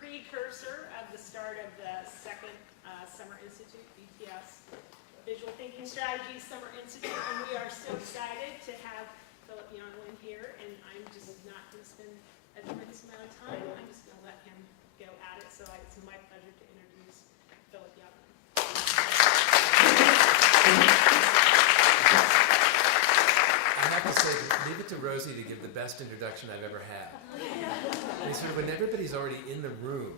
Precursor of the start of the second Summer Institute, BTS Visual Thinking Strategies Summer Institute, and we are so excited to have Philip Yenawine here, and I'm just not going to spend a tremendous amount of time. I'm just going to let him go at it, so it's my pleasure to introduce Philip Yenawine. I have to say, leave it to Rosie to give the best introduction I've ever had. I mean, sort of when everybody's already in the room,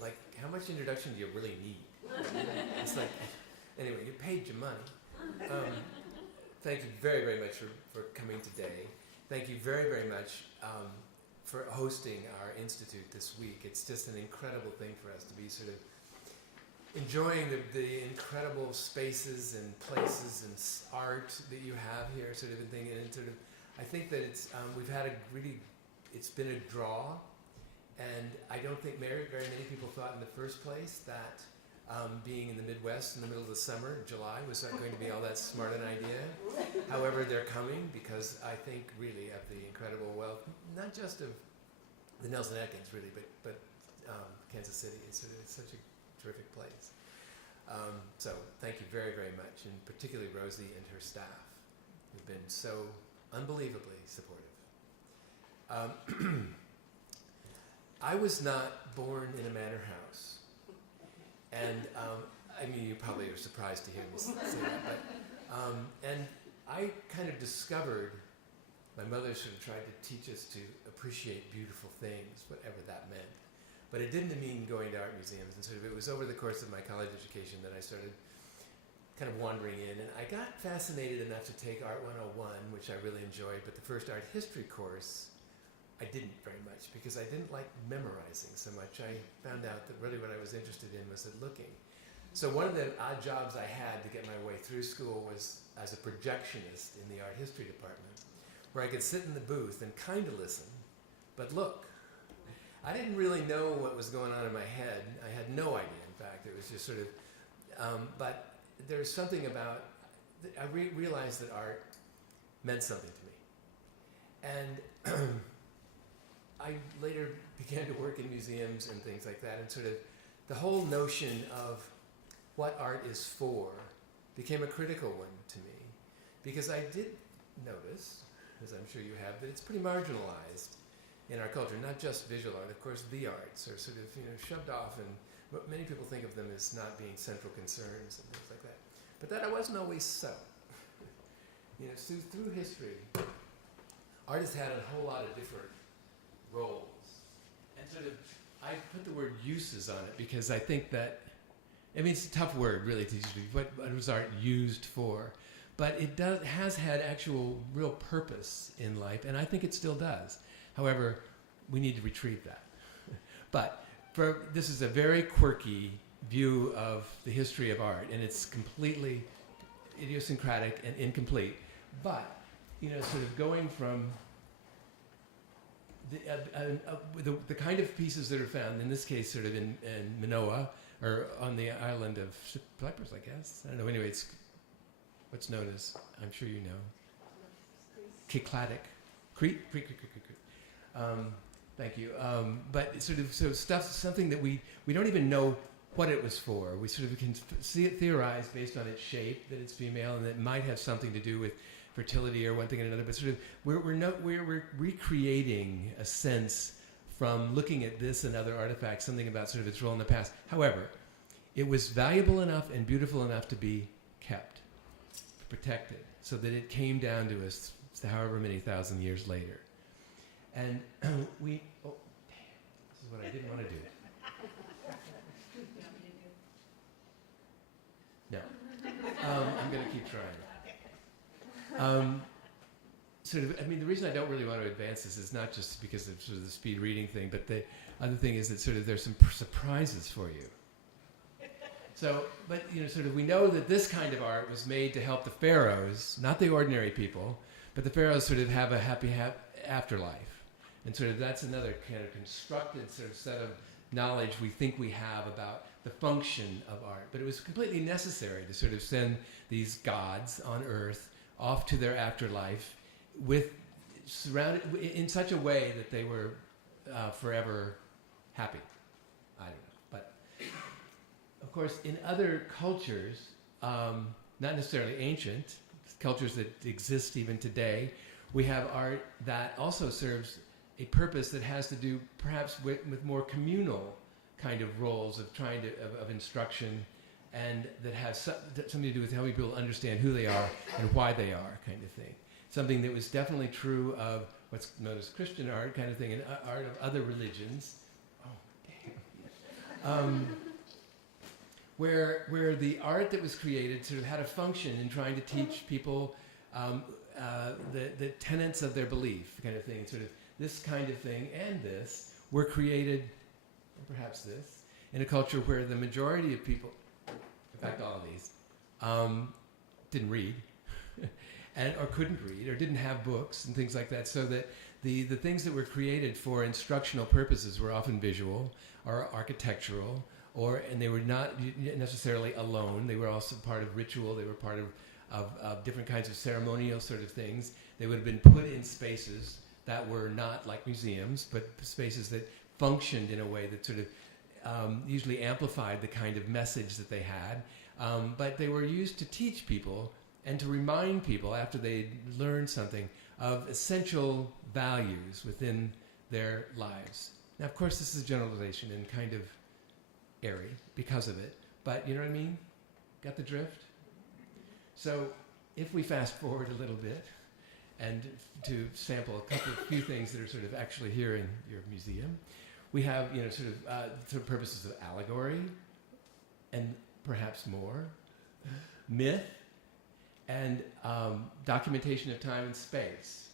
like, how much introduction do you really need? It's like, anyway, you paid your money. Thank you very, very much for coming today. Thank you very, very much for hosting our institute this week. It's just an incredible thing for us to be sort of enjoying the incredible spaces and places and art that you have here, sort of thing, and sort of, I think that it's we've had it's been a draw, and I don't think very many people thought in the first place that being in the Midwest in the middle of the summer, July, was not going to be all that smart an idea. However, they're coming because I think really of the incredible wealth, not just of the Nelson-Atkins really, but Kansas City. It's such a terrific place. So thank you very, very much, and particularly Rosie and her staff, who've been so unbelievably supportive. I was not born in a manor house, and I mean, you probably are surprised to hear me say that, but and I kind of discovered, my mother sort of tried to teach us to appreciate beautiful things, whatever that meant. But it didn't mean going to art museums, and sort of it was over the course of my college education that I started kind of wandering in, and I got fascinated enough to take Art 101, which I really enjoyed, but the first art history course, I didn't very much, because I didn't like memorizing so much. I found out that really what I was interested in was at looking. So one of the odd jobs I had to get my way through school was as a projectionist in the art history department, where I could sit in the booth and kind of listen, but look. I didn't really know what was going on in my head. I had no idea, in fact. It was just sort of, but there's something about, I realized that art meant something to me. And I later began to work in museums and things like that, and sort of the whole notion of what art is for became a critical one to me, because I did notice, as I'm sure you have, that it's pretty marginalized in our culture, not just visual art. Of course, the arts are sort of, shoved off, and many people think of them as not being central concerns and things like that. But that wasn't always so. Through history, art has had a whole lot of different roles. And sort of, I put the word uses on it because I think that, it's a tough word really to use. What was art used for? But it has had actual real purpose in life, and I think it still does. However, we need to retrieve that. But this is a very quirky view of the history of art, and it's completely idiosyncratic and incomplete. But, sort of going from the kind of pieces that are found, in this case, sort of in Manoa, or on the island of Cyprus, I guess. I don't know. Anyway, it's what's known as, I'm sure you know, Cycladic. Crete. Thank you. But sort of something that we don't even know what it was for. We sort of can see it theorized based on its shape, that it's female, and that it might have something to do with fertility or one thing or another. But sort of we're recreating a sense from looking at this and other artifacts something about sort of its role in the past. However, it was valuable enough and beautiful enough to be kept, protected, so that it came down to us however many thousand years later. And we, oh, damn, this is what I didn't want to do. No. I'm going to keep trying. The reason I don't really want to advance this is not just because of sort of the speed reading thing, but the other thing is that sort of there's some surprises for you. So, but we know that this kind of art was made to help the pharaohs, not the ordinary people, but the pharaohs sort of have a happy afterlife. And sort of that's another kind of constructed sort of set of knowledge we think we have about the function of art. But it was completely necessary to sort of send these gods on earth off to their afterlife surrounded in such a way that they were forever happy. I don't know. But of course, in other cultures, not necessarily ancient, cultures that exist even today, we have art that also serves a purpose that has to do perhaps with more communal kind of roles of trying to of instruction, and that has something to do with helping people understand who they are and why they are, kind of thing. Something that was definitely true of what's known as Christian art, kind of thing, and art of other religions. Oh, damn. Where the art that was created sort of had a function in trying to teach people the tenets of their belief, kind of thing. Sort of this kind of thing and this were created, or perhaps this, in a culture where the majority of people, in fact all of these, didn't read, or couldn't read, or didn't have books and things like that, so that the things that were created for instructional purposes were often visual or architectural, and they were not necessarily alone. They were also part of ritual. They were part of different kinds of ceremonial sort of things. They would have been put in spaces that were not like museums, but spaces that functioned in a way that sort of usually amplified the kind of message that they had. But they were used to teach people and to remind people after they learned something of essential values within their lives. Now, of course, this is a generalization and kind of airy because of it, but you know what I mean? Got the drift? So if we fast forward a little bit and to sample a few things that are sort of actually here in your museum, we have, sort of purposes of allegory and perhaps more, myth, and documentation of time and space.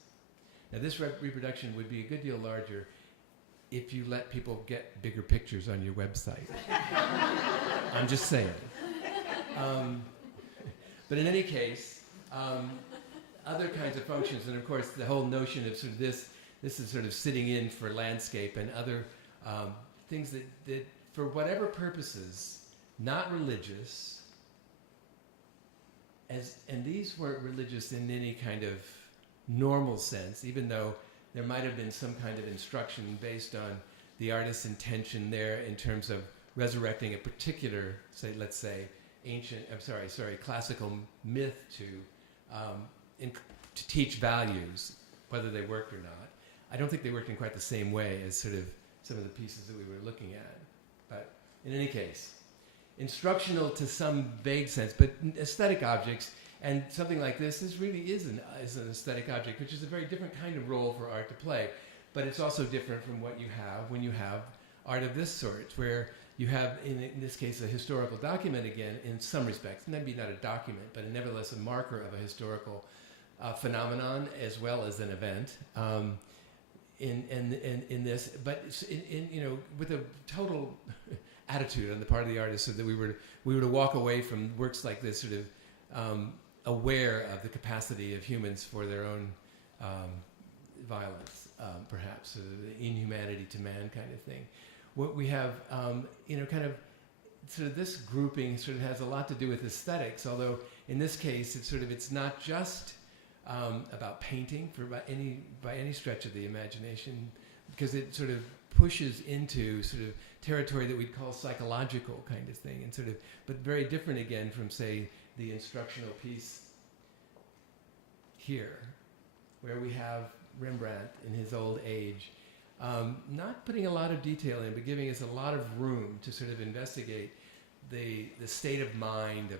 Now, this reproduction would be a good deal larger if you let people get bigger pictures on your website. I'm just saying. But in any case, other kinds of functions, and of course the whole notion of sort of this is sort of sitting in for landscape and other things that for whatever purposes, not religious, and these weren't religious in any kind of normal sense, even though there might have been some kind of instruction based on the artist's intention there in terms of resurrecting a particular, let's say, classical myth to teach values, whether they worked or not. I don't think they worked in quite the same way as sort of some of the pieces that we were looking at. But in any case, instructional to some vague sense, but aesthetic objects, and something like this really is an aesthetic object, which is a very different kind of role for art to play. But it's also different from what you have when you have art of this sort, where you have, in this case, a historical document again, in some respects. Maybe not a document, but nevertheless a marker of a historical phenomenon as well as an event in this. But with a total attitude on the part of the artist, so that we were to walk away from works like this sort of aware of the capacity of humans for their own violence, perhaps, sort of the inhumanity to man kind of thing. What we have, kind of, sort of this grouping sort of has a lot to do with aesthetics, although in this case it's not just about painting by any stretch of the imagination, because it sort of pushes into sort of territory that we'd call psychological kind of thing, and but very different again from, say, the instructional piece here, where we have Rembrandt in his old age, not putting a lot of detail in, but giving us a lot of room to sort of investigate the state of mind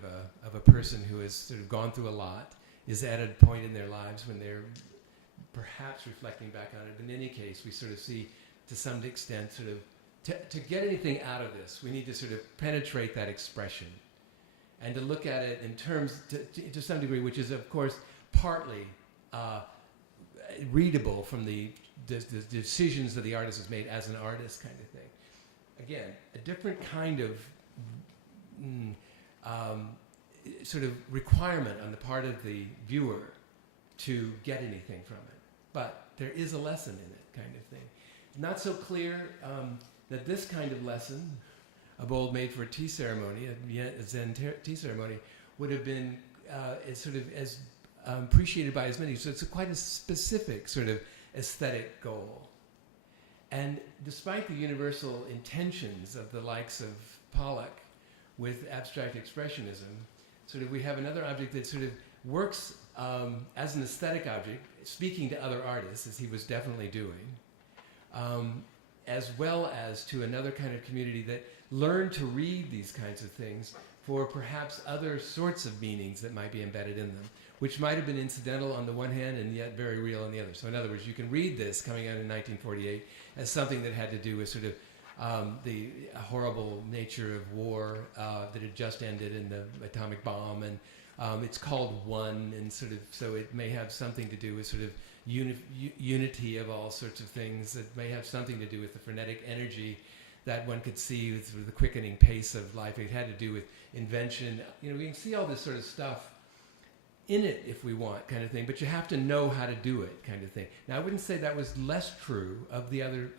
of a person who has sort of gone through a lot, is at a point in their lives when they're perhaps reflecting back on it. But in any case, we sort of see, to some extent, sort of, to get anything out of this, we need to sort of penetrate that expression and to look at it in terms, to some degree, which is, of course, partly readable from the decisions that the artist has made as an artist, kind of thing. Again, a different kind of sort of requirement on the part of the viewer to get anything from it. But there is a lesson in it, kind of thing. Not so clear that this kind of lesson, a bowl made for a tea ceremony, a Zen tea ceremony, would have been as appreciated by as many. So it's quite a specific sort of aesthetic goal. And despite the universal intentions of the likes of Pollock with abstract expressionism, sort of we have another object that sort of works as an aesthetic object, speaking to other artists, as he was definitely doing, as well as to another kind of community that learned to read these kinds of things for perhaps other sorts of meanings that might be embedded in them, which might have been incidental on the one hand and yet very real on the other. So in other words, you can read this coming out in 1948 as something that had to do with sort of the horrible nature of war that had just ended in the atomic bomb, and it's called One, and sort of, so it may have something to do with sort of unity of all sorts of things. It may have something to do with the frenetic energy that one could see with sort of the quickening pace of life. It had to do with invention. You know, we can see all this sort of stuff in it if we want, kind of thing, but you have to know how to do it, kind of thing. Now, I wouldn't say that was less true of the other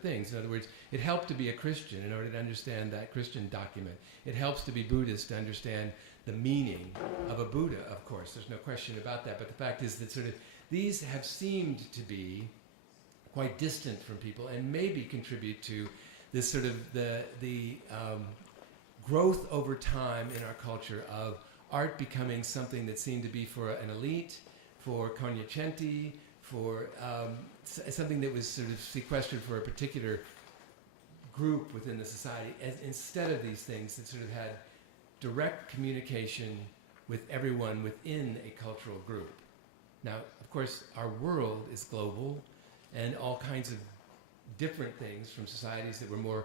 things. In other words, it helped to be a Christian in order to understand that Christian document. It helps to be Buddhist to understand the meaning of a Buddha, of course. There's no question about that. But the fact is that sort of these have seemed to be quite distant from people and maybe contribute to this sort of the growth over time in our culture of art becoming something that seemed to be for an elite, for cognoscenti, for something that was sort of sequestered for a particular group within the society, instead of these things that sort of had direct communication with everyone within a cultural group. Now, of course, our world is global, and all kinds of different things from societies that were more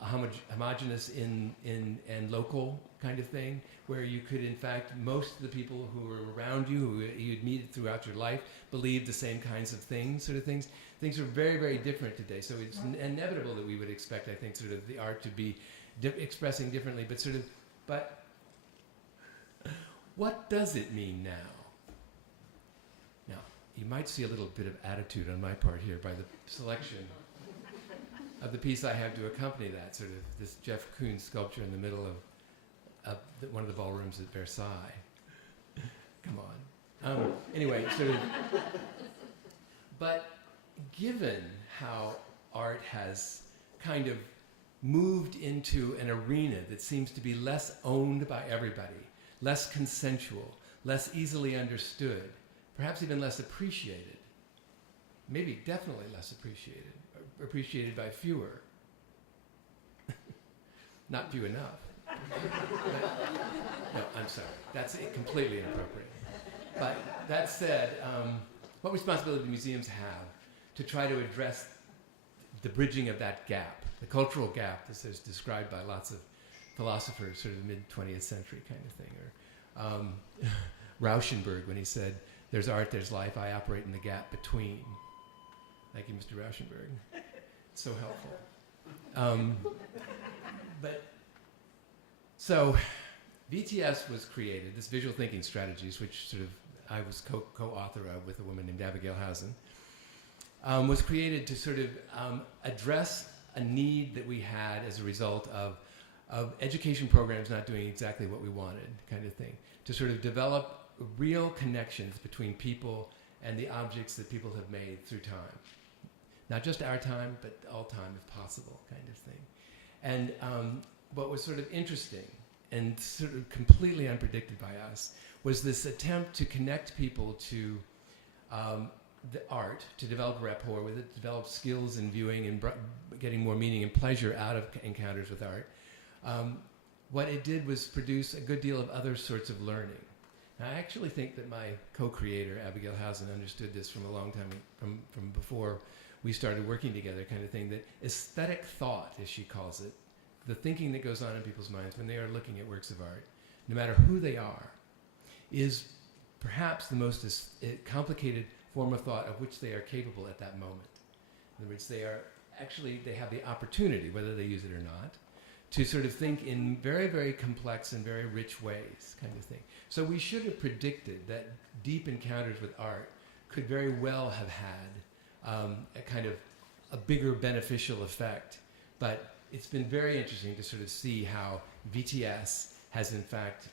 homogeneous and local kind of thing, where you could, in fact, most of the people who were around you, who you'd meet throughout your life, believed the same kinds of things, sort of things. Things are very, very different today. So it's inevitable that we would expect, I think, sort of the art to be expressing differently, but what does it mean now? Now, you might see a little bit of attitude on my part here by the selection of the piece I have to accompany that, sort of this Jeff Koons sculpture in the middle of one of the ballrooms at Versailles. Come on. Anyway, sort of, but given how art has kind of moved into an arena that seems to be less owned by everybody, less consensual, less easily understood, perhaps even less appreciated, maybe definitely less appreciated by fewer. Not few enough. No, I'm sorry. That's completely inappropriate. But that said, what responsibility do museums have to try to address the bridging of that gap, the cultural gap that's described by lots of philosophers, sort of mid-20th century kind of thing, or Rauschenberg when he said, "There's art, there's life, I operate in the gap between." Thank you, Mr. Rauschenberg. So helpful. So VTS was created, this visual thinking strategies, which sort of I was co-author of with a woman named Abigail Housen, was created to sort of address a need that we had as a result of education programs not doing exactly what we wanted, kind of thing, to sort of develop real connections between people and the objects that people have made through time. Not just our time, but all time if possible, kind of thing. And what was sort of interesting and sort of completely unpredicted by us was this attempt to connect people to the art, to develop rapport with it, develop skills in viewing and getting more meaning and pleasure out of encounters with art, what it did was produce a good deal of other sorts of learning. Now, I actually think that my co-creator, Abigail Housen, understood this from a long time, from before we started working together, kind of thing, that aesthetic thought, as she calls it, the thinking that goes on in people's minds when they are looking at works of art, no matter who they are, is perhaps the most complicated form of thought of which they are capable at that moment. In other words, they have the opportunity, whether they use it or not, to sort of think in very, very complex and very rich ways, kind of thing. So we should have predicted that deep encounters with art could very well have had a kind of a bigger beneficial effect. But it's been very interesting to sort of see how VTS has in fact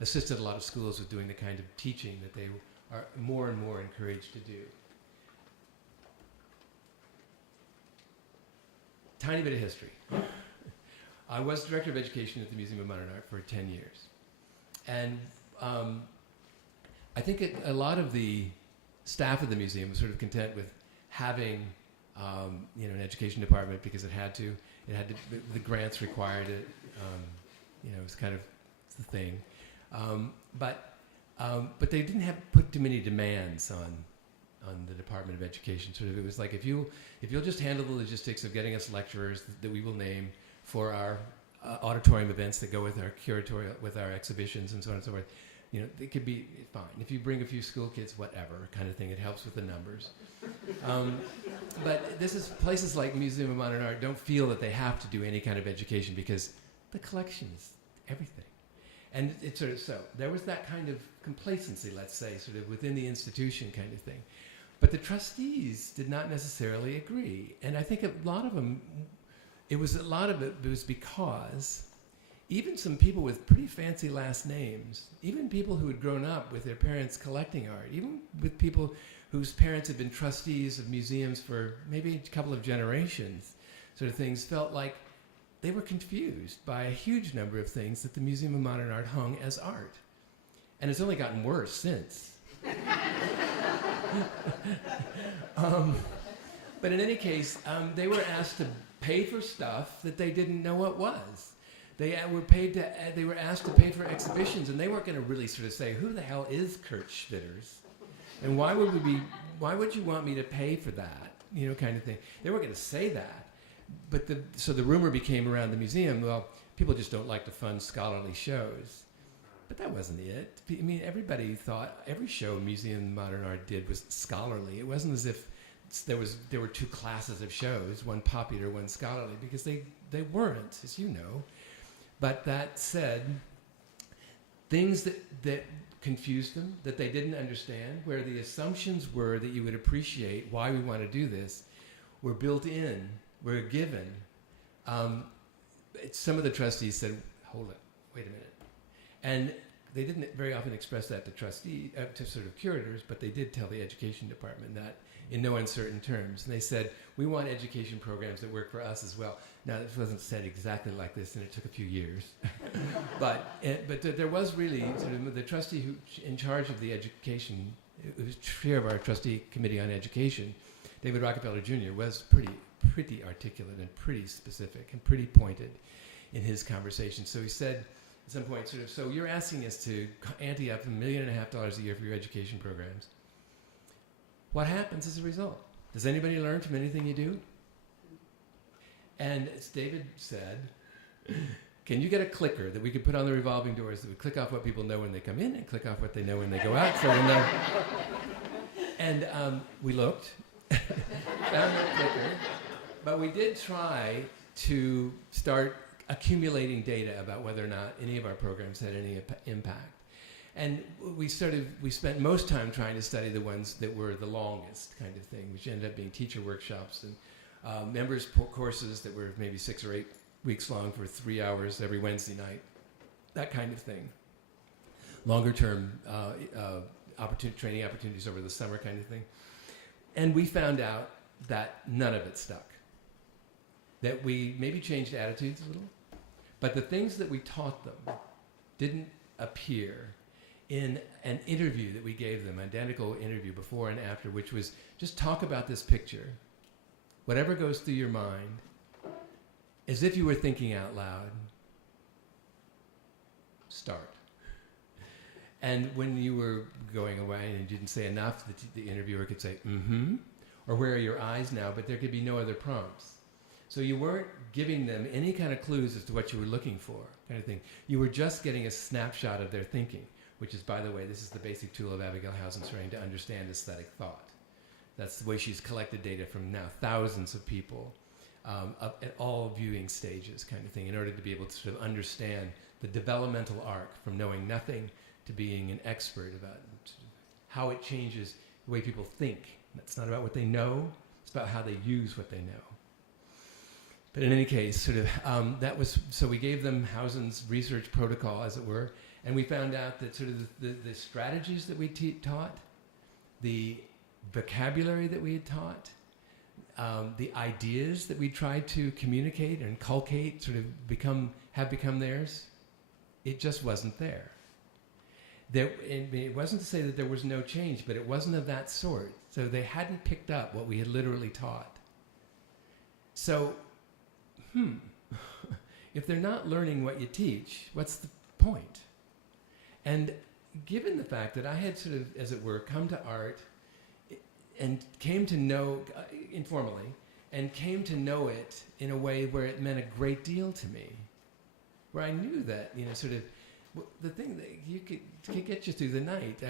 assisted a lot of schools with doing the kind of teaching that they are more and more encouraged to do. Tiny bit of history. I was director of education at the Museum of Modern Art for 10 years. And I think a lot of the staff of the museum was sort of content with having an education department because it had to. The grants required it. It was kind of the thing. But they didn't put too many demands on the Department of Education. Sort of, it was like, if you'll just handle the logistics of getting us lecturers that we will name for our auditorium events that go with our curatorial, with our exhibitions and so on and so forth, it could be fine. If you bring a few school kids, whatever kind of thing, it helps with the numbers. But this is places like Museum of Modern Art don't feel that they have to do any kind of education because the collection is everything. And it's sort of so. There was that kind of complacency, let's say, sort of within the institution kind of thing. But the trustees did not necessarily agree. And I think a lot of it was because even some people with pretty fancy last names, even people who had grown up with their parents collecting art, even with people whose parents had been trustees of museums for maybe a couple of generations, sort of things, felt like they were confused by a huge number of things that the Museum of Modern Art hung as art. And it's only gotten worse since. But in any case, they were asked to pay for stuff that they didn't know what was. They were asked to pay for exhibitions, and they weren't going to really sort of say, who the hell is Kurt Schwitters? And why would you want me to pay for that? Kind of thing. They weren't going to say that. But so the rumor became around the museum, well, people just don't like to fund scholarly shows. But that wasn't it. I mean, everybody thought every show Museum of Modern Art did was scholarly. It wasn't as if there were two classes of shows, one popular, one scholarly, because they weren't, as you know. But that said, things that confused them, that they didn't understand, where the assumptions were that you would appreciate why we want to do this, were built in, were given. Some of the trustees said, hold it, wait a minute. And they didn't very often express that to sort of curators, but they did tell the education department that in no uncertain terms. And they said, we want education programs that work for us as well. Now, this wasn't said exactly like this, and it took a few years. but there was really sort of the trustee who in charge of the education, who was chair of our trustee committee on education, David Rockefeller Jr., was pretty articulate and pretty specific and pretty pointed in his conversation. So he said at some point, sort of, so you're asking us to ante up $1.5 million a year for your education programs. What happens as a result? Does anybody learn from anything you do? And as David said, can you get a clicker that we could put on the revolving doors that would click off what people know when they come in and click off what they know when they go out? So and we looked, found no clicker, but we did try to start accumulating data about whether or not any of our programs had any impact. And we spent most time trying to study the ones that were the longest kind of thing, which ended up being teacher workshops and members' courses that were maybe 6 or 8 weeks long for 3 hours every Wednesday night, that kind of thing. Longer term training opportunities over the summer kind of thing. And we found out that none of it stuck. That we maybe changed attitudes a little, but the things that we taught them didn't appear in an interview that we gave them, identical interview before and after, which was just talk about this picture, whatever goes through your mind, as if you were thinking out loud. Start. And when you were going away and you didn't say enough, the interviewer could say, mm-hmm, or where are your eyes now, but there could be no other prompts. So you weren't giving them any kind of clues as to what you were looking for, kind of thing. You were just getting a snapshot of their thinking, which is, by the way, this is the basic tool of Abigail Hausen's trying to understand aesthetic thought. That's the way she's collected data from now thousands of people at all viewing stages, kind of thing, in order to be able to sort of understand the developmental arc from knowing nothing to being an expert about how it changes the way people think. It's not about what they know, it's about how they use what they know. But in any case, sort of, that was, so we gave them Hausen's research protocol, as it were, and we found out that sort of the strategies that we taught, the vocabulary that we had taught, the ideas that we tried to communicate and inculcate, sort of have become theirs, it just wasn't there. It wasn't to say that there was no change, but it wasn't of that sort. So they hadn't picked up what we had literally taught. So, if they're not learning what you teach, what's the point? And given the fact that I had sort of, as it were, come to art and came to know, informally, and came to know it in a way where it meant a great deal to me, where I knew that, sort of, the thing that you could get you through the night.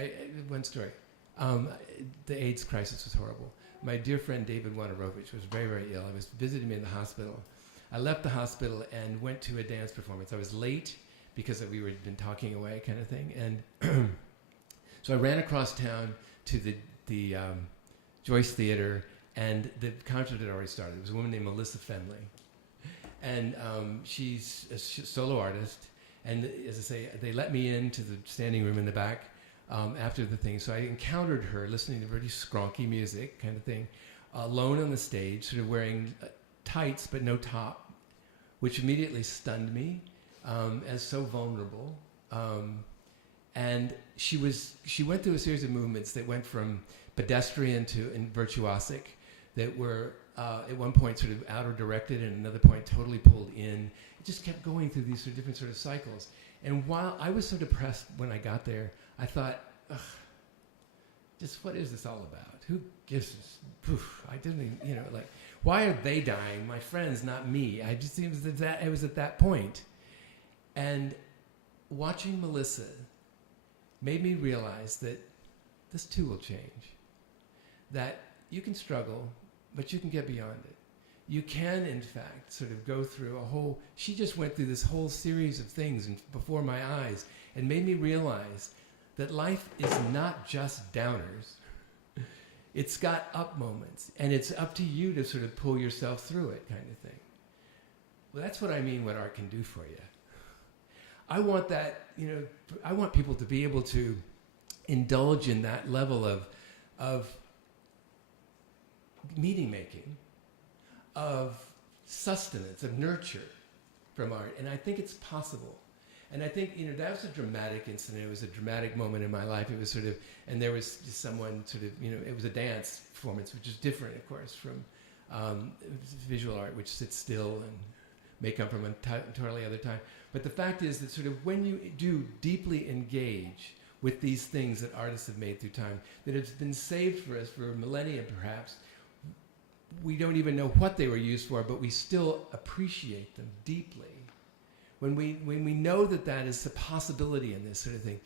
One story. The AIDS crisis was horrible. My dear friend David Wanarovich was very, very ill. I was visiting me in the hospital. I left the hospital and went to a dance performance. I was late because we had been talking away, kind of thing. And so I ran across town to the Joyce Theater, and the concert had already started. There was a woman named Melissa Fenley. And she's a solo artist. And as I say, they let me into the standing room in the back after the thing. So I encountered her listening to very skronky music, kind of thing, alone on the stage, sort of wearing tights but no top, which immediately stunned me as so vulnerable. And she went through a series of movements that went from pedestrian to virtuosic, that were at one point sort of outer directed and another point totally pulled in. It just kept going through these different sort of cycles. And while I was so depressed when I got there, I thought, just what is this all about? Who gives this? Poof, I didn't even, why are they dying? My friends, not me. I just, it was at that point. And watching Melissa made me realize that this too will change. That you can struggle, but you can get beyond it. You can, in fact, sort of go through she just went through this whole series of things before my eyes and made me realize that life is not just downers. It's got up moments, and it's up to you to sort of pull yourself through it, kind of thing. Well, that's what I mean what art can do for you. I want that, I want people to be able to indulge in that level of meaning making, of sustenance, of nurture from art. And I think it's possible. And I think, that was a dramatic incident. It was a dramatic moment in my life. It was sort of, and there was just someone sort of, it was a dance performance, which is different, of course, from visual art, which sits still and may come from an entirely other time. But the fact is that sort of when you do deeply engage with these things that artists have made through time, that have been saved for us for millennia perhaps, we don't even know what they were used for, but we still appreciate them deeply. When we know that is a possibility in this sort of thing,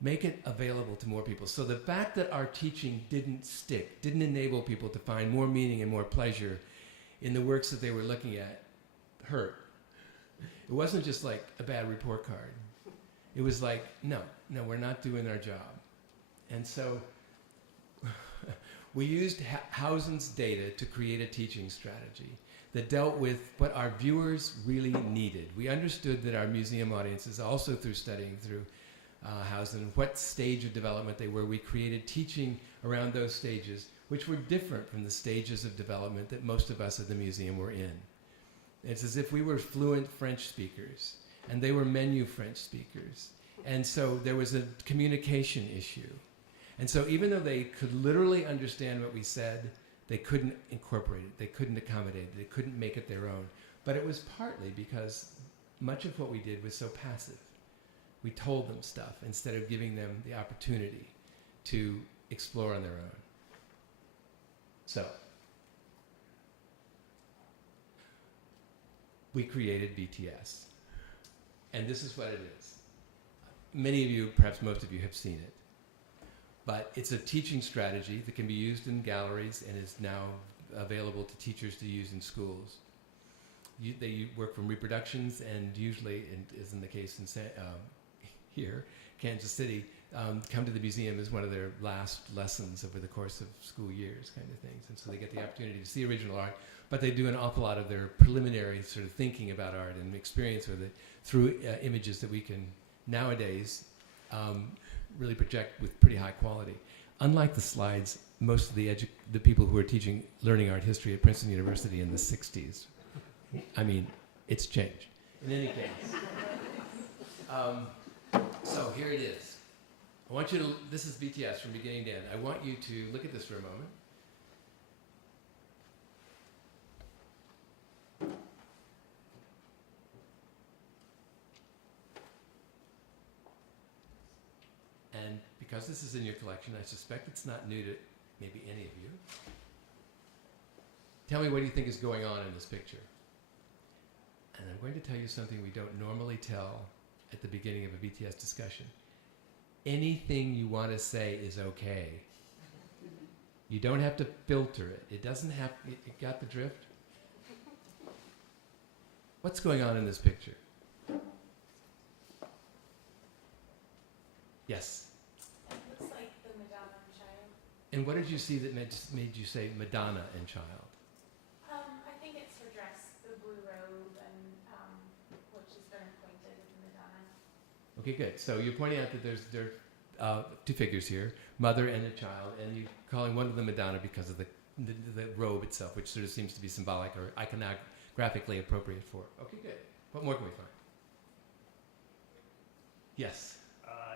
make it available to more people. So the fact that our teaching didn't stick, didn't enable people to find more meaning and more pleasure in the works that they were looking at, hurt. It wasn't just like a bad report card. It was like, no, we're not doing our job. And so we used Hausen's data to create a teaching strategy that dealt with what our viewers really needed. We understood that our museum audiences, also through studying through Hausen, what stage of development they were. We created teaching around those stages, which were different from the stages of development that most of us at the museum were in. It's as if we were fluent French speakers, and they were menu French speakers. And so there was a communication issue. And so even though they could literally understand what we said, they couldn't incorporate it, they couldn't accommodate it, they couldn't make it their own. But it was partly because much of what we did was so passive. We told them stuff instead of giving them the opportunity to explore on their own. So, we created BTS. And this is what it is. Many of you, perhaps most of you, have seen it. But it's a teaching strategy that can be used in galleries and is now available to teachers to use in schools. They work from reproductions, and usually, as in the case in here, Kansas City, come to the museum as one of their last lessons over the course of school years, kind of things. And so they get the opportunity to see original art, but they do an awful lot of their preliminary sort of thinking about art and experience with it through images that we can nowadays really project with pretty high quality. Unlike the slides, most of the people who are teaching learning art history at Princeton University in the 60s, I mean, it's changed. In any case. So here it is. I want you to, this is BTS from beginning to end. I want you to look at this for a moment. And because this is in your collection, I suspect it's not new to maybe any of you. Tell me, what do you think is going on in this picture? And I'm going to tell you something we don't normally tell at the beginning of a BTS discussion. Anything you want to say is okay. You don't have to filter it. It doesn't have, you got the drift? What's going on in this picture? Yes? It looks like the Madonna and Child. And what did you see that made you say Madonna and Child? I think it's her dress, the blue robe, and which is very pointed with Madonna. Okay, good. So you're pointing out that there are two figures here, mother and a child, and you're calling one of them Madonna because of the robe itself, which sort of seems to be symbolic or iconographically appropriate for. Okay, good. What more can we find? Yes?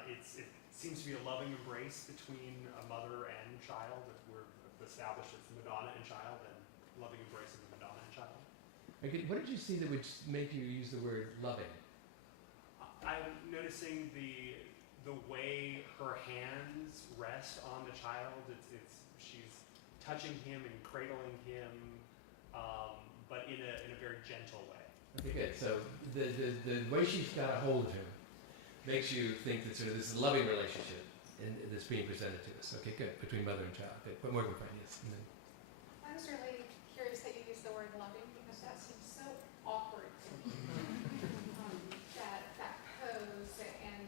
It seems to be a loving embrace between a mother and child. We're established it's Madonna and child, and loving embrace of the Madonna and child. Okay, what did you see that would make you use the word loving? I'm noticing the way her hands rest on the child. She's touching him and cradling him, but in a very gentle way. Okay, good. So the way she's got a hold of him makes you think that sort of this is a loving relationship that's being presented to us. Okay, good. Between mother and child. Good. What more can we find? Yes. And then, I was really curious that you used the word loving because that seems so awkward to me. That pose and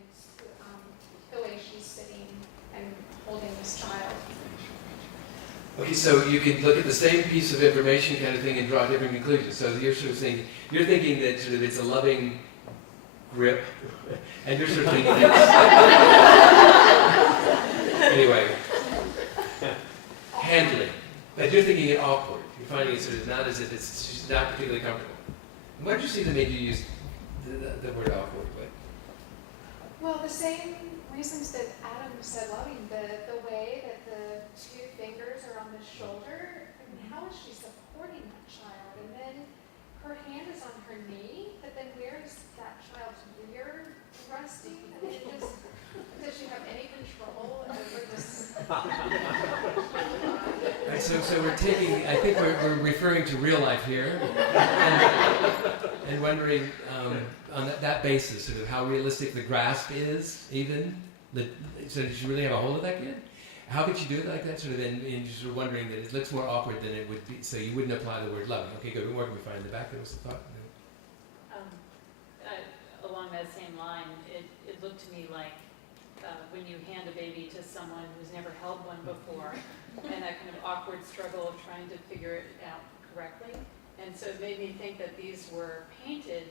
the way she's sitting and holding this child. okay, so you can look at the same piece of information kind of thing and draw different conclusions. So you're sort of saying, you're thinking that sort of it's a loving grip, and you're sort of thinking that anyway, handling. But you're thinking it awkward. You're finding it sort of not as if she's not particularly comfortable. And what did you see that made you use the word awkward? Well, the same reasons that Adam said loving, the way that the two fingers are on the shoulder. I mean, how is she supporting that child? And then her hand is on her knee, but then where is that child's rear resting? I mean, does she have any control over this? Right, so we're taking, I think we're referring to real life here, and wondering on that basis, sort of how realistic the grasp is, even. So did you really have a hold of that kid? How could you do it like that? Sort of, and you're sort of wondering that it looks more awkward than it would be, so you wouldn't apply the word loving. Okay, good. What more can we find in the back? There was a thought. Along that same line, it looked to me like when you hand a baby to someone who's never held one before, and that kind of awkward struggle of trying to figure it out correctly. And so it made me think that these were painted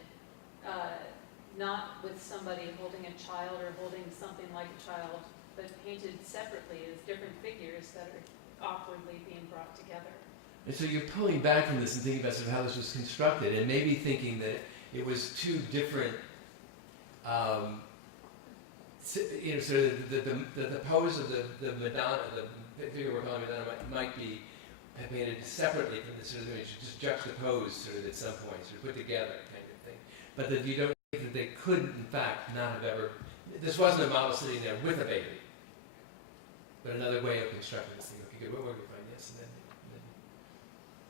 not with somebody holding a child or holding something like a child, but painted separately as different figures that are awkwardly being brought together. And so you're pulling back from this and thinking about sort of how this was constructed, and maybe thinking that it was two different sort of the pose of the Madonna, the figure we're calling Madonna might be painted separately from the sort of image, just juxtaposed sort of at some point, sort of put together kind of thing. But that you don't think that they could, in fact, not have ever. This wasn't a model sitting there with a baby, but another way of constructing this thing. Okay, good. What were we find? Yes, and then.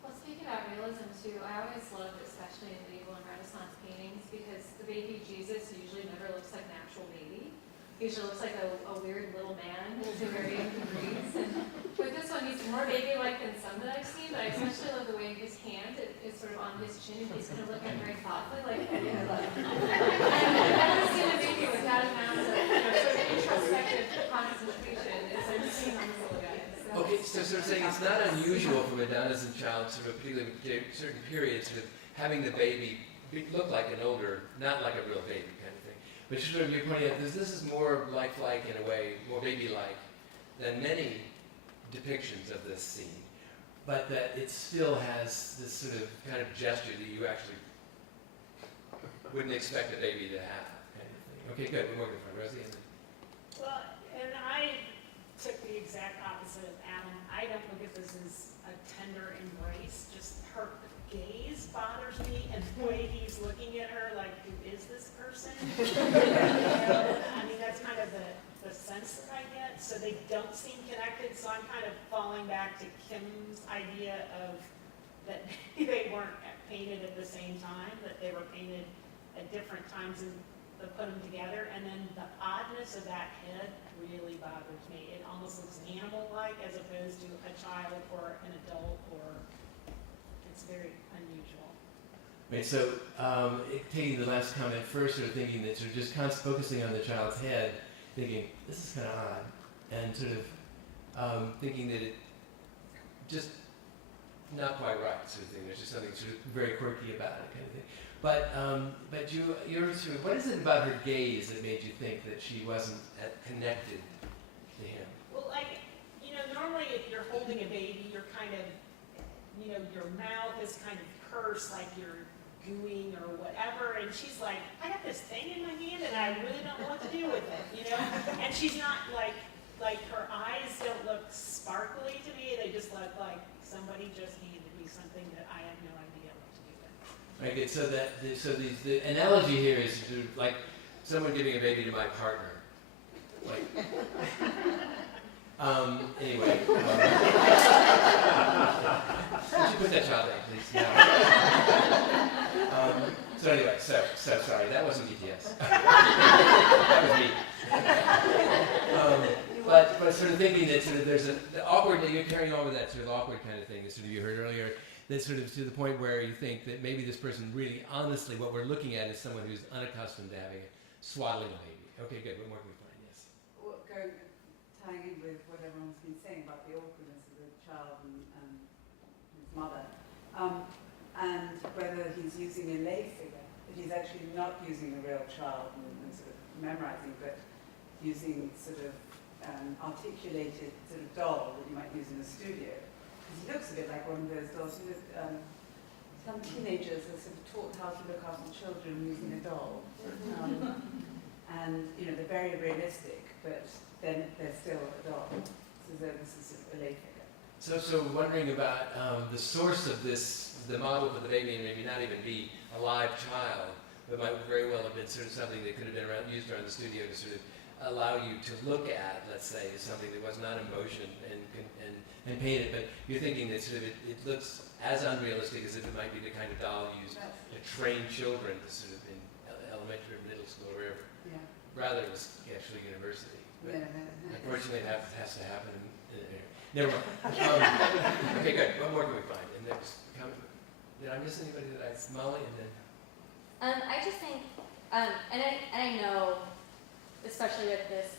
Well, speaking about realism too, I always loved, especially in medieval and Renaissance paintings, because the baby Jesus usually never looks like an actual baby. He usually looks like a weird little man to varying degrees. And with this one, he's more baby-like than some that I've seen, but I especially love the way his hand is sort of on his chin, and he's kind of looking very thoughtfully, like, I've never seen a baby with that amount of, sort of introspective concentration as I'm seeing on this little guy. So. Okay, so sort of saying it's not unusual for Madonnas and child, sort of particularly certain periods, sort of having the baby look like an older, not like a real baby kind of thing. But sort of you're pointing out this is more lifelike in a way, more baby-like than many depictions of this scene, but that it still has this sort of kind of gesture that you actually wouldn't expect a baby to have kind of thing. Okay, good. We're moving from Rosie. And then. Well, and I took the exact opposite of Adam. I don't look at this as a tender embrace. Just her gaze bothers me, and the way he's looking at her, like, who is this person? I mean, that's kind of the sense that I get. So they don't seem connected. So I'm kind of falling back to Kim's idea of that they weren't painted at the same time, that they were painted at different times and put them together. And then the oddness of that head really bothers me. It almost looks animal-like as opposed to a child or an adult, or it's very unusual. Right, so taking the last comment first, sort of thinking that sort of just focusing on the child's head, thinking, this is kind of odd, and sort of thinking that it just not quite right, sort of thing. There's just something sort of very quirky about it, kind of thing. But you're sort of, what is it about her gaze that made you think that she wasn't connected to him? Well, like, normally if you're holding a baby, you're kind of, your mouth is kind of pursed like you're gooing or whatever, and she's like, I got this thing in my hand and I really don't know what to do with it, And she's not like her eyes don't look sparkly to me, they just look like somebody just handed me something that I have no idea what to do with. Right, good. So the analogy here is to, like someone giving a baby to my partner. Like, anyway. Would you put that child down, please? No. So anyway, so sorry, that wasn't BTS. That was me. But sort of thinking that sort of there's the awkward, that you're carrying on with that sort of awkward kind of thing, as sort of you heard earlier, that sort of to the point where you think that maybe this person really, honestly, what we're looking at is someone who's unaccustomed to having a swaddling a baby. Okay, good. What more can we find? Yes. Well, tying in with what everyone's been saying about the awkwardness of the child and his mother, and whether he's using a lay figure, that he's actually not using a real child and sort of memorizing, but using sort of articulated sort of doll that you might use in a studio. Because he looks a bit like one of those dolls. Some teenagers are sort of taught how to look after children using a doll. And they're very realistic, but then they're still a doll. So this is sort of a lay figure. So wondering about the source of this, the model for the baby, and maybe not even be a live child, but might very well have been sort of something that could have been used around the studio to sort of allow you to look at, let's say, something that was not in motion and paint it, but you're thinking that sort of it looks as unrealistic as if it might be the kind of doll used to train children to sort of in elementary or middle school or wherever. Yeah. Rather it was actually university. But Yeah. unfortunately it has to happen. Never mind. Okay, good. What more can we find? And next comment. Did I miss anybody that Molly and then? I just think, and I know, especially with this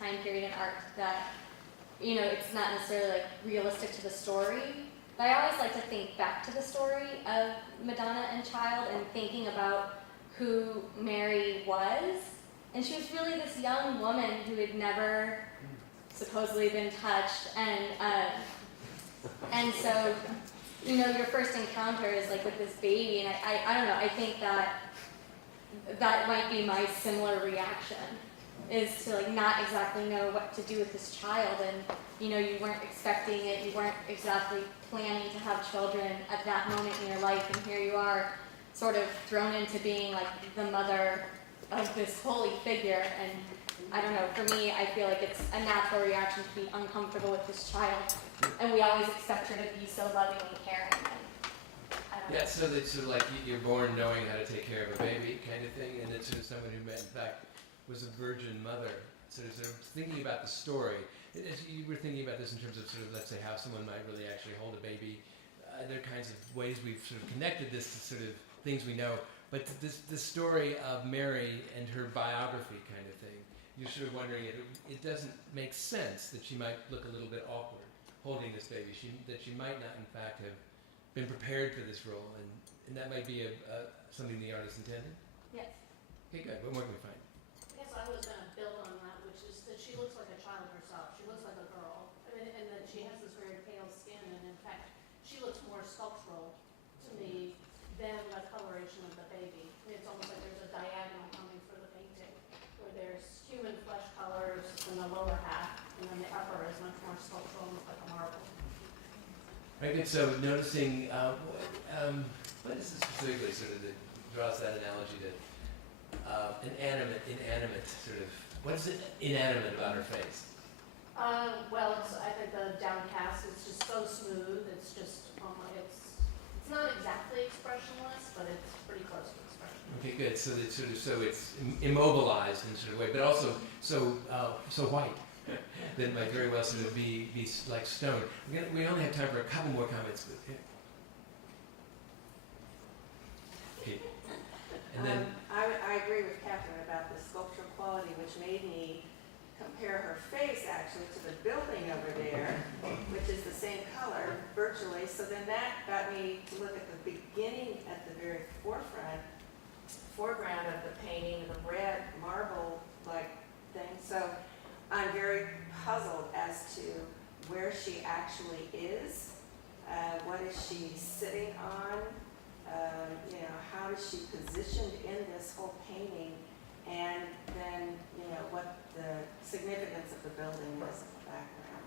time period in art, that it's not necessarily like realistic to the story. But I always like to think back to the story of Madonna and Child and thinking about who Mary was. And she was really this young woman who had never supposedly been touched, and so your first encounter is like with this baby, and I don't know, I think that might be my similar reaction. is to like not exactly know what to do with this child, and you know, you weren't expecting it, you weren't exactly planning to have children at that moment in your life, and here you are sort of thrown into being like the mother of this holy figure. And I don't know, for me, I feel like it's a natural reaction to be uncomfortable with this child, and we always expect her to be so loving and caring. And I don't know. Yeah, so that sort of like you're born knowing how to take care of a baby kind of thing, and it's sort of someone who in fact was a virgin mother. Sort of thinking about the story. As you were thinking about this in terms of sort of, let's say, how someone might really actually hold a baby. There are kinds of ways we've sort of connected this to sort of things we know. But this story of Mary and her biography kind of thing, you're sort of wondering, it doesn't make sense that she might look a little bit awkward holding this baby, that she might not, in fact, have been prepared for this role. And that might be something the artist intended? Yes. Okay, good. What more can we find? I guess I was going to build on that, which is that she looks like a child herself. She looks like a girl, and that she has this very pale skin, and in fact, she looks more sculptural to me than the coloration of the baby. It's almost like there's a diagonal coming for the painting, where there's human flesh colors in the lower half, and then the upper is much more sculptural, almost like a marble. Right, good. So noticing, what is this specifically sort of that draws that analogy to inanimate sort of, what is it inanimate about her face? Well, I think the downcast is just so smooth. It's just, it's not exactly expressionless, but it's pretty close to expression. Okay, good. So that sort of, so it's immobilized in sort of way, but also so white that it might very well sort of be like stone. We only have time for a couple more comments. But, yeah. Okay. And then. I agree with Catherine about the sculptural quality, which made me compare her face actually to the building over there, which is the same color virtually. So then that got me to look at the beginning, at the very foreground of the painting, the red marble-like thing. So I'm very puzzled as to where she actually is. What is she sitting on? How is she positioned in this whole painting? And then, what the significance of the building is in the background.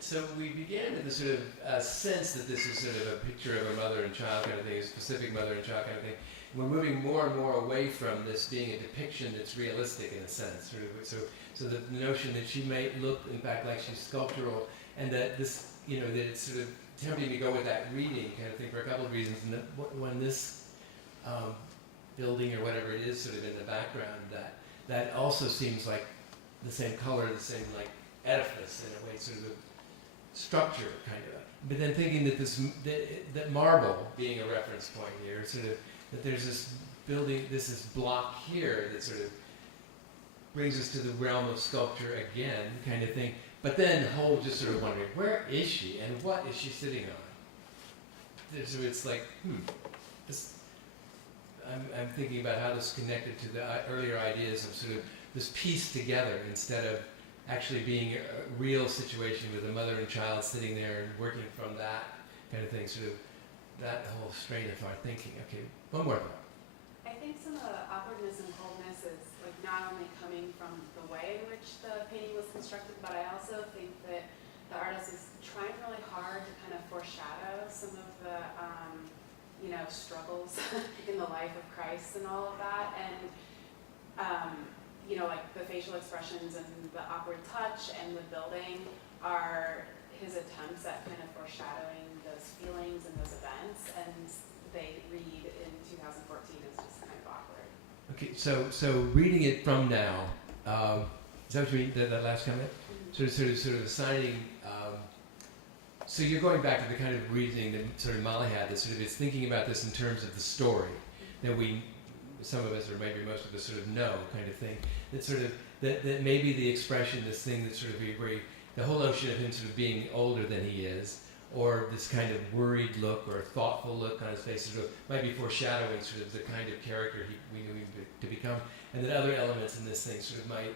So we began with the sort of sense that this is sort of a picture of a mother and child kind of thing, a specific mother and child kind of thing. We're moving more and more away from this being a depiction that's realistic in a sense. Sort of, so the notion that she may look, in fact, like she's sculptural, and that this, that it's sort of tempting to go with that reading kind of thing for a couple of reasons. And that when this building or whatever it is sort of in the background, that also seems like the same color, the same like edifice in a way, sort of a structure kind of. But then thinking that that marble being a reference point here, sort of that there's this building, this block here that sort of brings us to the realm of sculpture again, kind of thing. But then just sort of wondering, where is she and what is she sitting on? So it's like, this. I'm thinking about how this connected to the earlier ideas of sort of this piece together instead of actually being a real situation with a mother and child sitting there and working from that kind of thing, sort of that whole strain of our thinking. Okay, one more thought. I think some of the awkwardness and coldness is like not only coming from the way in which the painting was constructed, but I also think that the artist is trying really hard to kind of foreshadow some of the struggles in the life of Christ and all of that, and like the facial expressions and the awkward touch and the building are his attempts at kind of foreshadowing those feelings and those events, and they read in 2014 as just kind of awkward. Okay, so reading it from now, is that what you mean, that last comment? Mm-hmm. Sort of assigning, so you're going back to the kind of reasoning that sort of Molly had, that sort of is thinking about this in terms of the story, that some of us, or maybe most of us, sort of know kind of thing, that sort of, that maybe the expression, this thing that sort of the whole notion of him sort of being older than he is, or this kind of worried look or thoughtful look on his face, sort of might be foreshadowing sort of the kind of character we knew him to become, and that other elements in this thing sort of might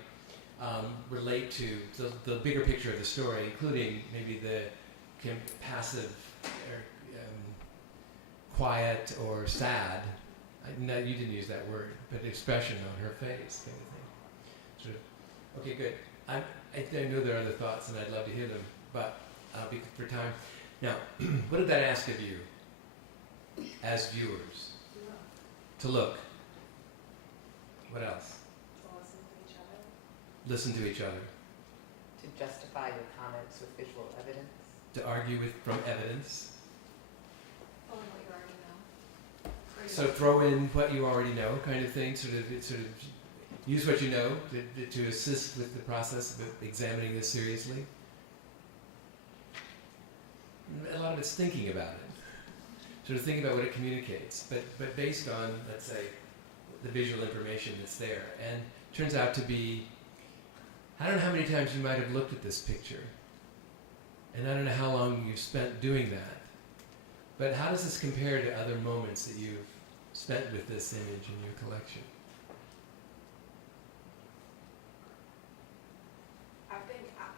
relate to the bigger picture of the story, including maybe the passive, or, quiet or sad. No, you didn't use that word, but expression on her face, kind of thing. Sort of. Okay, good. I know there are other thoughts, and I'd love to hear them, but for time. Now, what did that ask of you, as viewers? To look. What else? To listen to each other. Listen to each other. To justify your comments with visual evidence. To argue from evidence. Only what you already know. So throw in what you already know, kind of thing. Sort of use what you know to assist with the process of examining this seriously. A lot of it's thinking about it. Sort of thinking about what it communicates, but based on, let's say, the visual information that's there. And it turns out to be, I don't know how many times you might have looked at this picture, and I don't know how long you've spent doing that, but how does this compare to other moments that you've spent with this image in your collection?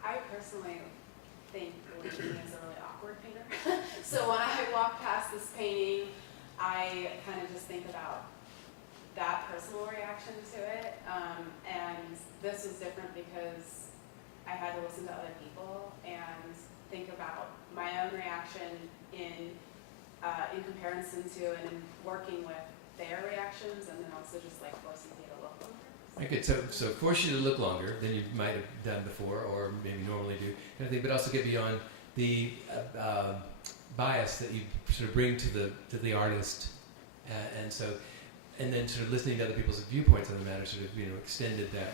I personally think Lee is a really awkward painter. So when I walk past this painting, I kind of just think about that personal reaction to it. And this was different because I had to listen to other people and think about my own reaction in comparison to and in working with their reactions, and then also just like forcing me to look longer. Okay, so force you to look longer than you might have done before, or maybe normally do, kind of thing, but also get beyond the bias that you sort of bring to the artist, and then sort of listening to other people's viewpoints on the matter, sort of extended the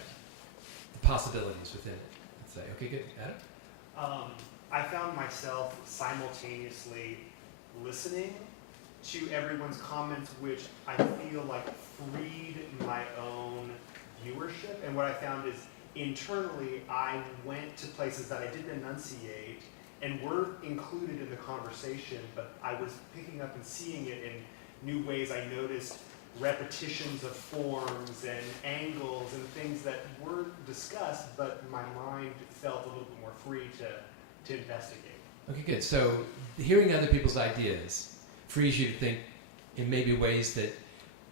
possibilities within it. Let's say, okay, good, Adam. I found myself simultaneously listening to everyone's comments, which I feel like freed my own viewership. And what I found is internally, I went to places that I didn't enunciate and were included in the conversation, but I was picking up and seeing it in new ways. I noticed repetitions of forms and angles and things that were discussed, but my mind felt a little bit more free to investigate. Okay, good. So hearing other people's ideas frees you to think in maybe ways that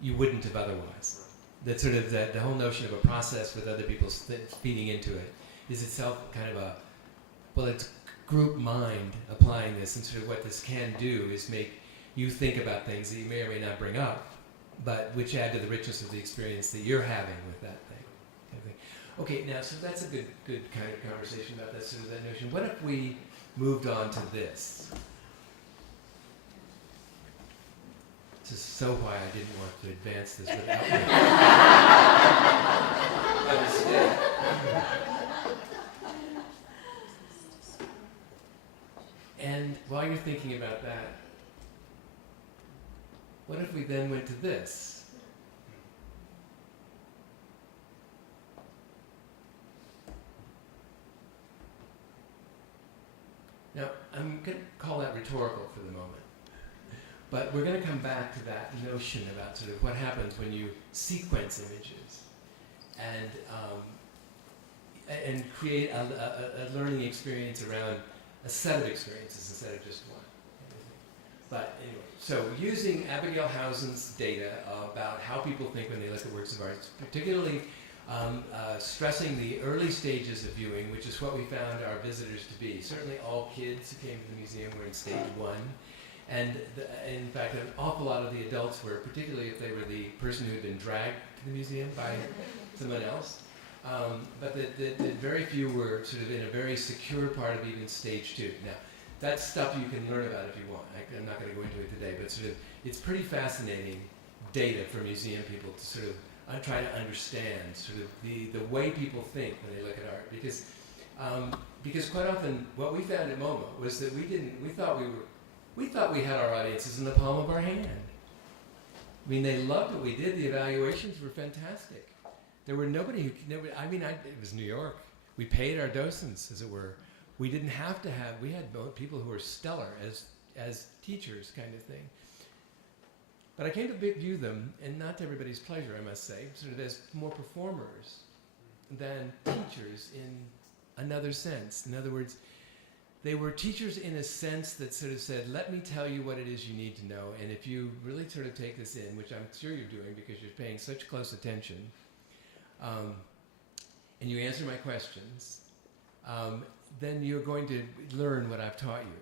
you wouldn't have otherwise. That sort of the whole notion of a process with other people feeding into it is itself kind of it's group mind applying this, and sort of what this can do is make you think about things that you may or may not bring up, but which add to the richness of the experience that you're having with that thing. Kind of thing. Okay, now, so that's a good kind of conversation about that sort of that notion. What if we moved on to this? This is so why I didn't want to advance this without understand. And while you're thinking about that, what if we then went to this? Now, I'm going to call that rhetorical for the moment. But we're going to come back to that notion about sort of what happens when you sequence images and create a learning experience around a set of experiences instead of just one. But anyway, so using Abigail Housen's data about how people think when they look at works of art, particularly stressing the early stages of viewing, which is what we found our visitors to be. Certainly all kids who came to the museum were in stage one. And in fact, an awful lot of the adults were, particularly if they were the person who had been dragged to the museum by someone else. But the very few were sort of in a very secure part of even stage two. Now, that's stuff you can learn about if you want. I'm not going to go into it today, but sort of it's pretty fascinating data for museum people to sort of try to understand sort of the way people think when they look at art. Because quite often what we found at MoMA was that we thought we had our audiences in the palm of our hand. I mean, they loved what we did. The evaluations were fantastic. There were it was New York. We paid our docents, as it were. We didn't have to have, we had people who were stellar as teachers kind of thing. But I came to view them, and not to everybody's pleasure, I must say, sort of as more performers than teachers in another sense. In other words, they were teachers in a sense that sort of said, let me tell you what it is you need to know, and if you really sort of take this in, which I'm sure you're doing because you're paying such close attention, and you answer my questions, then you're going to learn what I've taught you.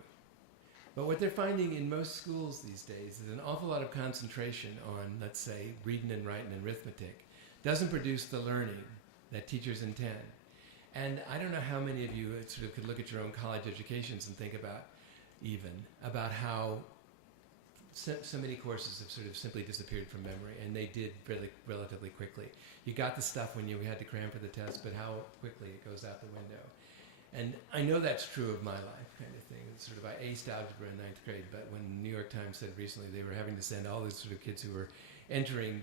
But what they're finding in most schools these days is an awful lot of concentration on, let's say, reading and writing and arithmetic doesn't produce the learning that teachers intend. And I don't know how many of you sort of could look at your own college educations and think about how so many courses have sort of simply disappeared from memory, and they did really relatively quickly. You got the stuff when you had to cram for the test, but how quickly it goes out the window. And I know that's true of my life, kind of thing. It's sort of I aced algebra in 9th grade, but when the New York Times said recently they were having to send all these sort of kids who were entering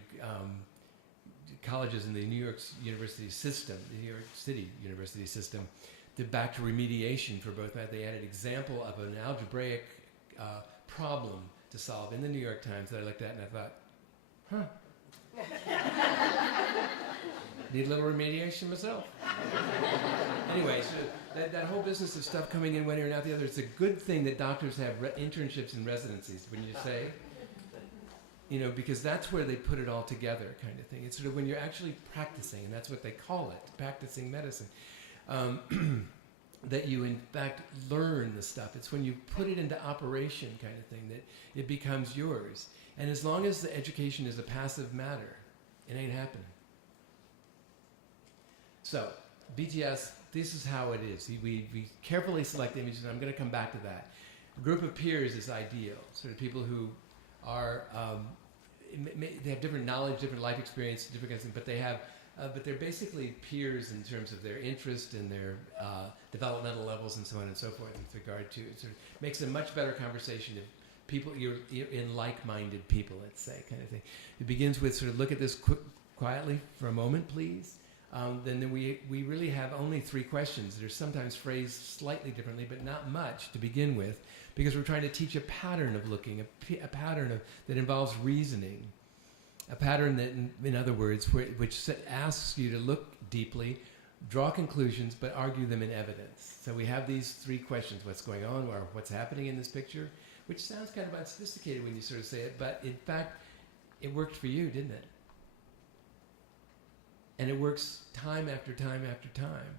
colleges in the New York University system, the New York City University system, back to remediation for both math, they had an example of an algebraic problem to solve in the New York Times that I looked at and I thought, need a little remediation myself. Anyway, so that whole business of stuff coming in one ear and out the other, it's a good thing that doctors have internships and residencies, wouldn't you say? You know, because that's where they put it all together, kind of thing. It's sort of when you're actually practicing, and that's what they call it, practicing medicine, that you in fact learn the stuff. It's when you put it into operation, kind of thing, that it becomes yours. And as long as the education is a passive matter, it ain't happening. So, BTS, this is how it is. We carefully select images, and I'm going to come back to that. A group of peers is ideal, sort of people who are, they have different knowledge, different life experience, different kinds of things, but they're basically peers in terms of their interest and their developmental levels and so on and so forth with regard to it. Sort of makes a much better conversation if people, you're in like-minded people, let's say, kind of thing. It begins with sort of look at this quietly for a moment, please. Then we really have only 3 questions that are sometimes phrased slightly differently, but not much to begin with, because we're trying to teach a pattern of looking, a pattern that involves reasoning, a pattern that, in other words, which asks you to look deeply, draw conclusions, but argue them in evidence. So we have these 3 questions: what's going on, or what's happening in this picture, which sounds kind of unsophisticated when you sort of say it, but in fact, it worked for you, didn't it? And it works time after time after time.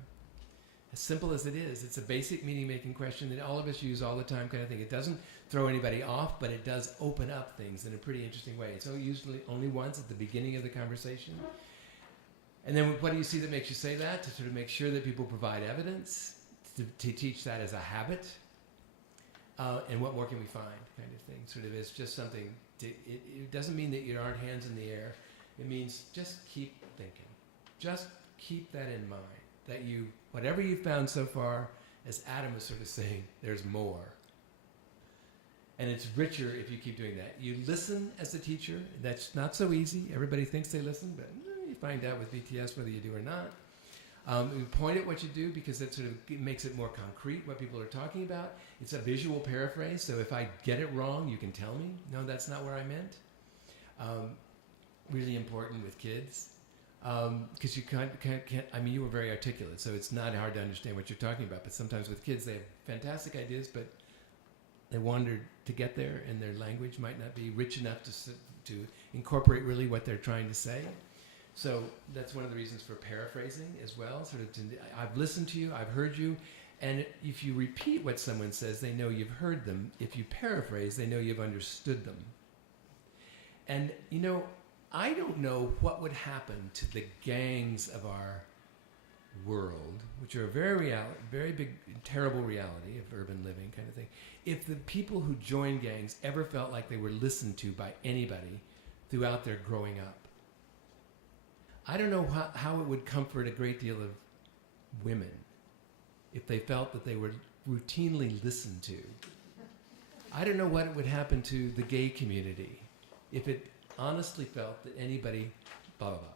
As simple as it is, it's a basic meaning-making question that all of us use all the time, kind of thing. It doesn't throw anybody off, but it does open up things in a pretty interesting way. It's usually only once at the beginning of the conversation. And then what do you see that makes you say that? To sort of make sure that people provide evidence, to teach that as a habit. And what more can we find, kind of thing. Sort of it's just something, it doesn't mean that you aren't hands in the air. It means just keep thinking. Just keep that in mind, that whatever you've found so far, as Adam was sort of saying, there's more. And it's richer if you keep doing that. You listen as a teacher. That's not so easy. Everybody thinks they listen, but you find out with BTS whether you do or not. You point at what you do because it sort of makes it more concrete, what people are talking about. It's a visual paraphrase, so if I get it wrong, you can tell me. No, that's not where I meant. Really important with kids. Because you can't, I mean, you were very articulate, so it's not hard to understand what you're talking about. But sometimes with kids, they have fantastic ideas, but they wander to get there, and their language might not be rich enough to incorporate really what they're trying to say. So that's one of the reasons for paraphrasing as well. Sort of, I've listened to you, I've heard you, and if you repeat what someone says, they know you've heard them. If you paraphrase, they know you've understood them. And you know, I don't know what would happen to the gangs of our world, which are a very big, terrible reality of urban living kind of thing, if the people who join gangs ever felt like they were listened to by anybody throughout their growing up. I don't know how it would comfort a great deal of women if they felt that they were routinely listened to. I don't know what it would happen to the gay community if it honestly felt that anybody, blah, blah, blah.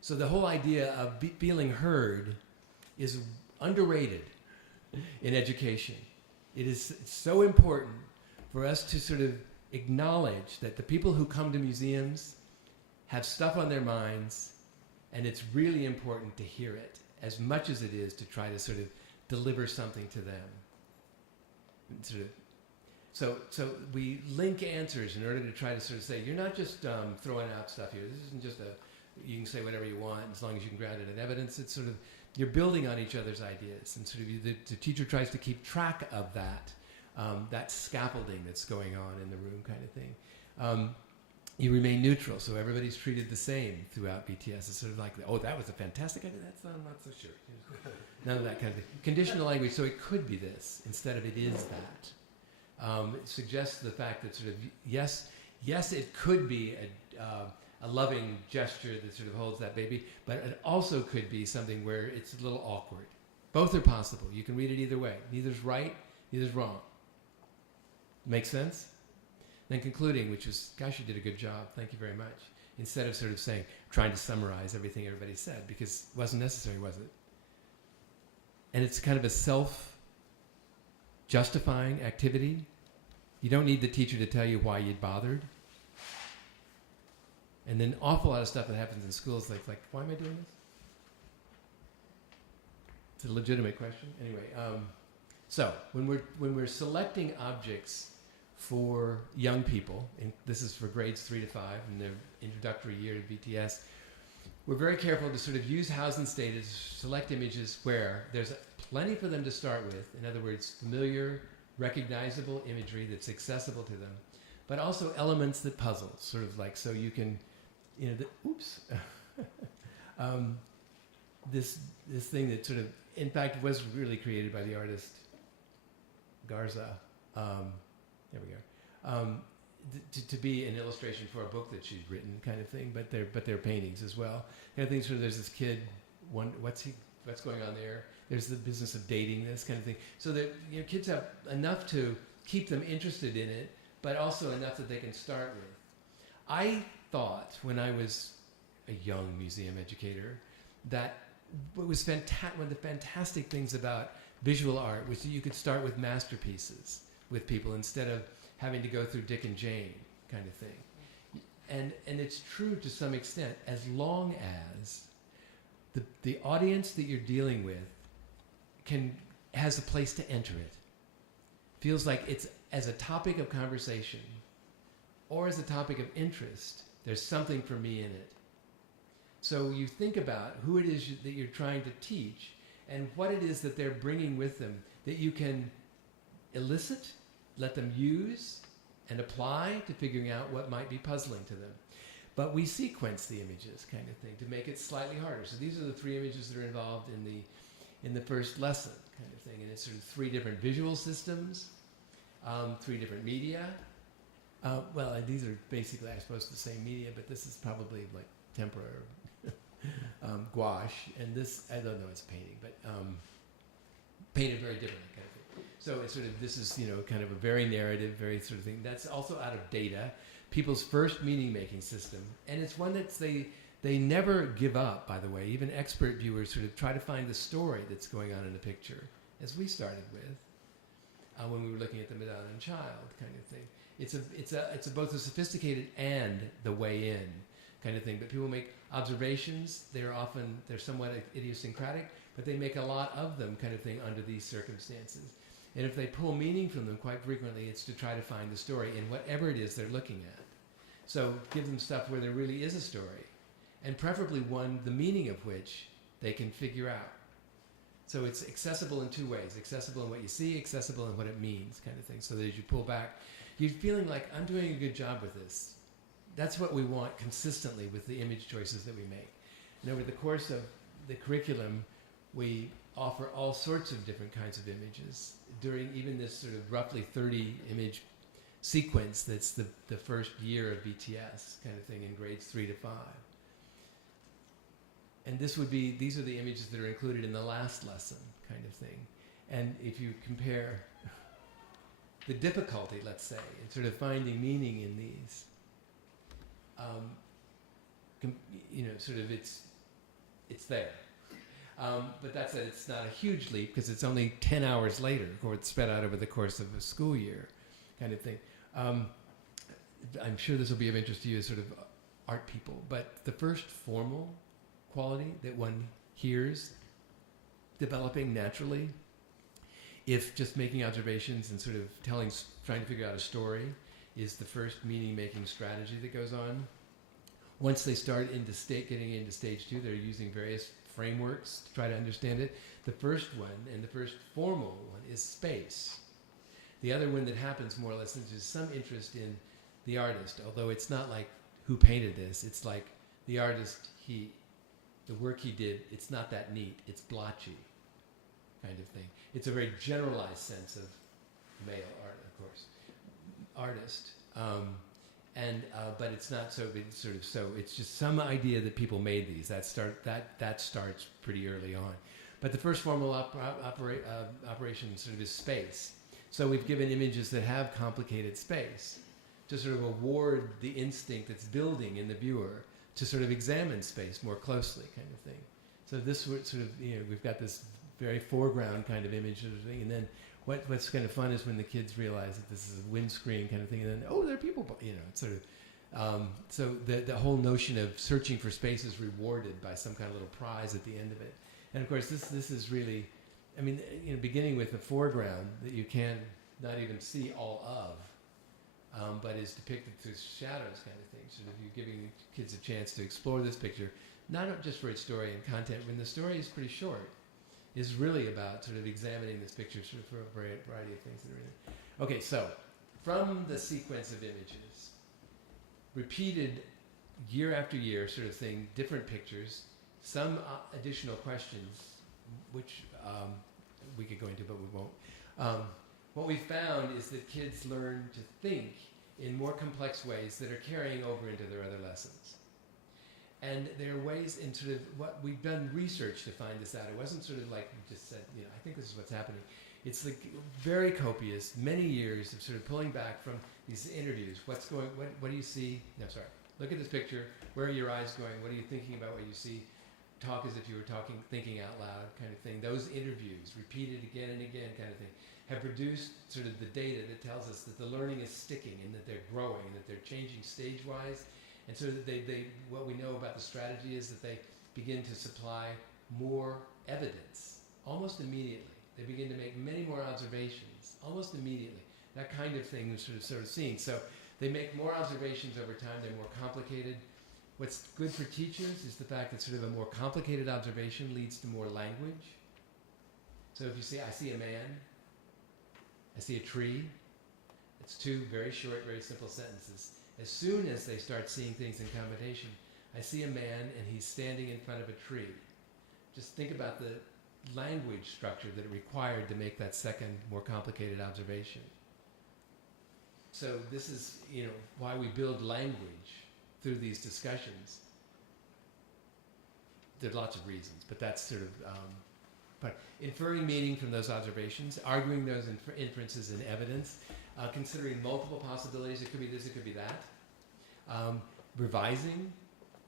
So the whole idea of feeling heard is underrated in education. It is so important for us to sort of acknowledge that the people who come to museums have stuff on their minds, and it's really important to hear it as much as it is to try to sort of deliver something to them. Sort of, so we link answers in order to try to sort of say, you're not just throwing out stuff here. This isn't just you can say whatever you want as long as you can ground it in evidence. It's sort of, you're building on each other's ideas, and sort of the teacher tries to keep track of that scaffolding that's going on in the room, kind of thing. You remain neutral, so everybody's treated the same throughout BTS. It's sort of like, oh, that was a fantastic idea. I'm not so sure. None of that kind of thing. Conditional language, so it could be this instead of it is that. It suggests the fact that sort of yes, it could be a loving gesture that sort of holds that baby, but it also could be something where it's a little awkward. Both are possible. You can read it either way. Neither's right, neither's wrong. Make sense? Then concluding, which was, gosh, you did a good job. Thank you very much. Instead of sort of saying, trying to summarize everything everybody said, because it wasn't necessary, was it? And it's kind of a self-justifying activity. You don't need the teacher to tell you why you bothered. And then an awful lot of stuff that happens in schools, like why am I doing this? It's a legitimate question. Anyway, so when we're selecting objects for young people, and this is for grades 3 to 5 in their introductory year to BTS, we're very careful to sort of use Hausen's data to select images where there's plenty for them to start with. In other words, familiar, recognizable imagery that's accessible to them, but also elements that puzzle, sort of like, so you can, this thing that sort of, in fact, was really created by the artist Garza. There we go. To be an illustration for a book that she'd written, kind of thing. But they're paintings as well. Kind of things where there's this kid. What's going on there? There's the business of dating, this kind of thing. So that kids have enough to keep them interested in it, but also enough that they can start with. I thought when I was a young museum educator that what was one of the fantastic things about visual art was that you could start with masterpieces with people instead of having to go through Dick and Jane kind of thing. And it's true to some extent, as long as the audience that you're dealing with has a place to enter it. Feels like it's as a topic of conversation or as a topic of interest, there's something for me in it. So you think about who it is that you're trying to teach and what it is that they're bringing with them that you can elicit, let them use, and apply to figuring out what might be puzzling to them. But we sequence the images, kind of thing, to make it slightly harder. So these are the 3 images that are involved in the first lesson, kind of thing. And it's sort of 3 different visual systems, 3 different media. Well, these are basically, I suppose, the same media, but this is probably like tempera or gouache. And this, I don't know, it's painting, but painted very differently, kind of thing. So it's sort of, this is, kind of a very narrative, very sort of thing. That's also out of data, people's first meaning-making system. And it's one that they never give up, by the way. Even expert viewers sort of try to find the story that's going on in a picture, as we started with when we were looking at the Madonna and Child kind of thing. It's both a sophisticated and the way in kind of thing. But people make observations. They're somewhat idiosyncratic, but they make a lot of them kind of thing under these circumstances. And if they pull meaning from them, quite frequently it's to try to find the story in whatever it is they're looking at. So give them stuff where there really is a story, and preferably one, the meaning of which they can figure out. So it's accessible in 2 ways, accessible in what you see, accessible in what it means, kind of thing. So that as you pull back, you're feeling like, I'm doing a good job with this. That's what we want consistently with the image choices that we make. And over the course of the curriculum, we offer all sorts of different kinds of images during even this sort of roughly 30 image sequence that's the first year of BTS kind of thing in grades 3 to 5. And these are the images that are included in the last lesson kind of thing. And if you compare the difficulty, let's say, in sort of finding meaning in these, sort of it's there. But that's it's not a huge leap because it's only 10 hours later, or it's spread out over the course of a school year kind of thing. I'm sure this will be of interest to you as sort of art people, but the first formal quality that one hears developing naturally, if just making observations and sort of trying to figure out a story is the first meaning-making strategy that goes on, once they start getting into stage 2, they're using various frameworks to try to understand it. The first one, and the first formal one, is space. The other one that happens more or less is just some interest in the artist, although it's not like who painted this. It's like the artist, the work he did, it's not that neat. It's blotchy kind of thing. It's a very generalized sense of male art, of course, artist. But it's not so. It's sort of so. It's just some idea that people made these. That starts pretty early on. But the first formal operation sort of is space. So we've given images that have complicated space to sort of award the instinct that's building in the viewer to sort of examine space more closely, kind of thing. So this sort of, we've got this very foreground kind of image sort of thing, and then what's kind of fun is when the kids realize that this is a windscreen kind of thing, and then, oh, there are people, it's sort of, so the whole notion of searching for space is rewarded by some kind of little prize at the end of it. And of course, this is really, beginning with the foreground that you can not even see all of, but is depicted through shadows kind of thing. Sort of you giving the kids a chance to explore this picture, not just for its story and content, when the story is pretty short, is really about sort of examining this picture sort of for a variety of things that are in it. Okay, so from the sequence of images, repeated year after year sort of thing, different pictures, some additional questions, which we could go into, but we won't. What we found is that kids learn to think in more complex ways that are carrying over into their other lessons. And there are ways in sort of what we've done research to find this out. It wasn't sort of like we just said, I think this is what's happening. It's like very copious, many years of sort of pulling back from these interviews. What do you see? No, sorry. Look at this picture. Where are your eyes going? What are you thinking about what you see? Talk as if you were thinking out loud kind of thing. Those interviews, repeated again and again kind of thing, have produced sort of the data that tells us that the learning is sticking and that they're growing and that they're changing stage-wise. And so that what we know about the strategy is that they begin to supply more evidence almost immediately. They begin to make many more observations almost immediately. That kind of thing is sort of seen. So they make more observations over time. They're more complicated. What's good for teachers is the fact that sort of a more complicated observation leads to more language. So if you see, I see a man, I see a tree. It's two very short, very simple sentences. As soon as they start seeing things in combination, I see a man and he's standing in front of a tree. Just think about the language structure that it required to make that second, more complicated observation. So this is, why we build language through these discussions. There are lots of reasons, but that's sort of, but inferring meaning from those observations, arguing those inferences in evidence, considering multiple possibilities. It could be this, it could be that. Revising,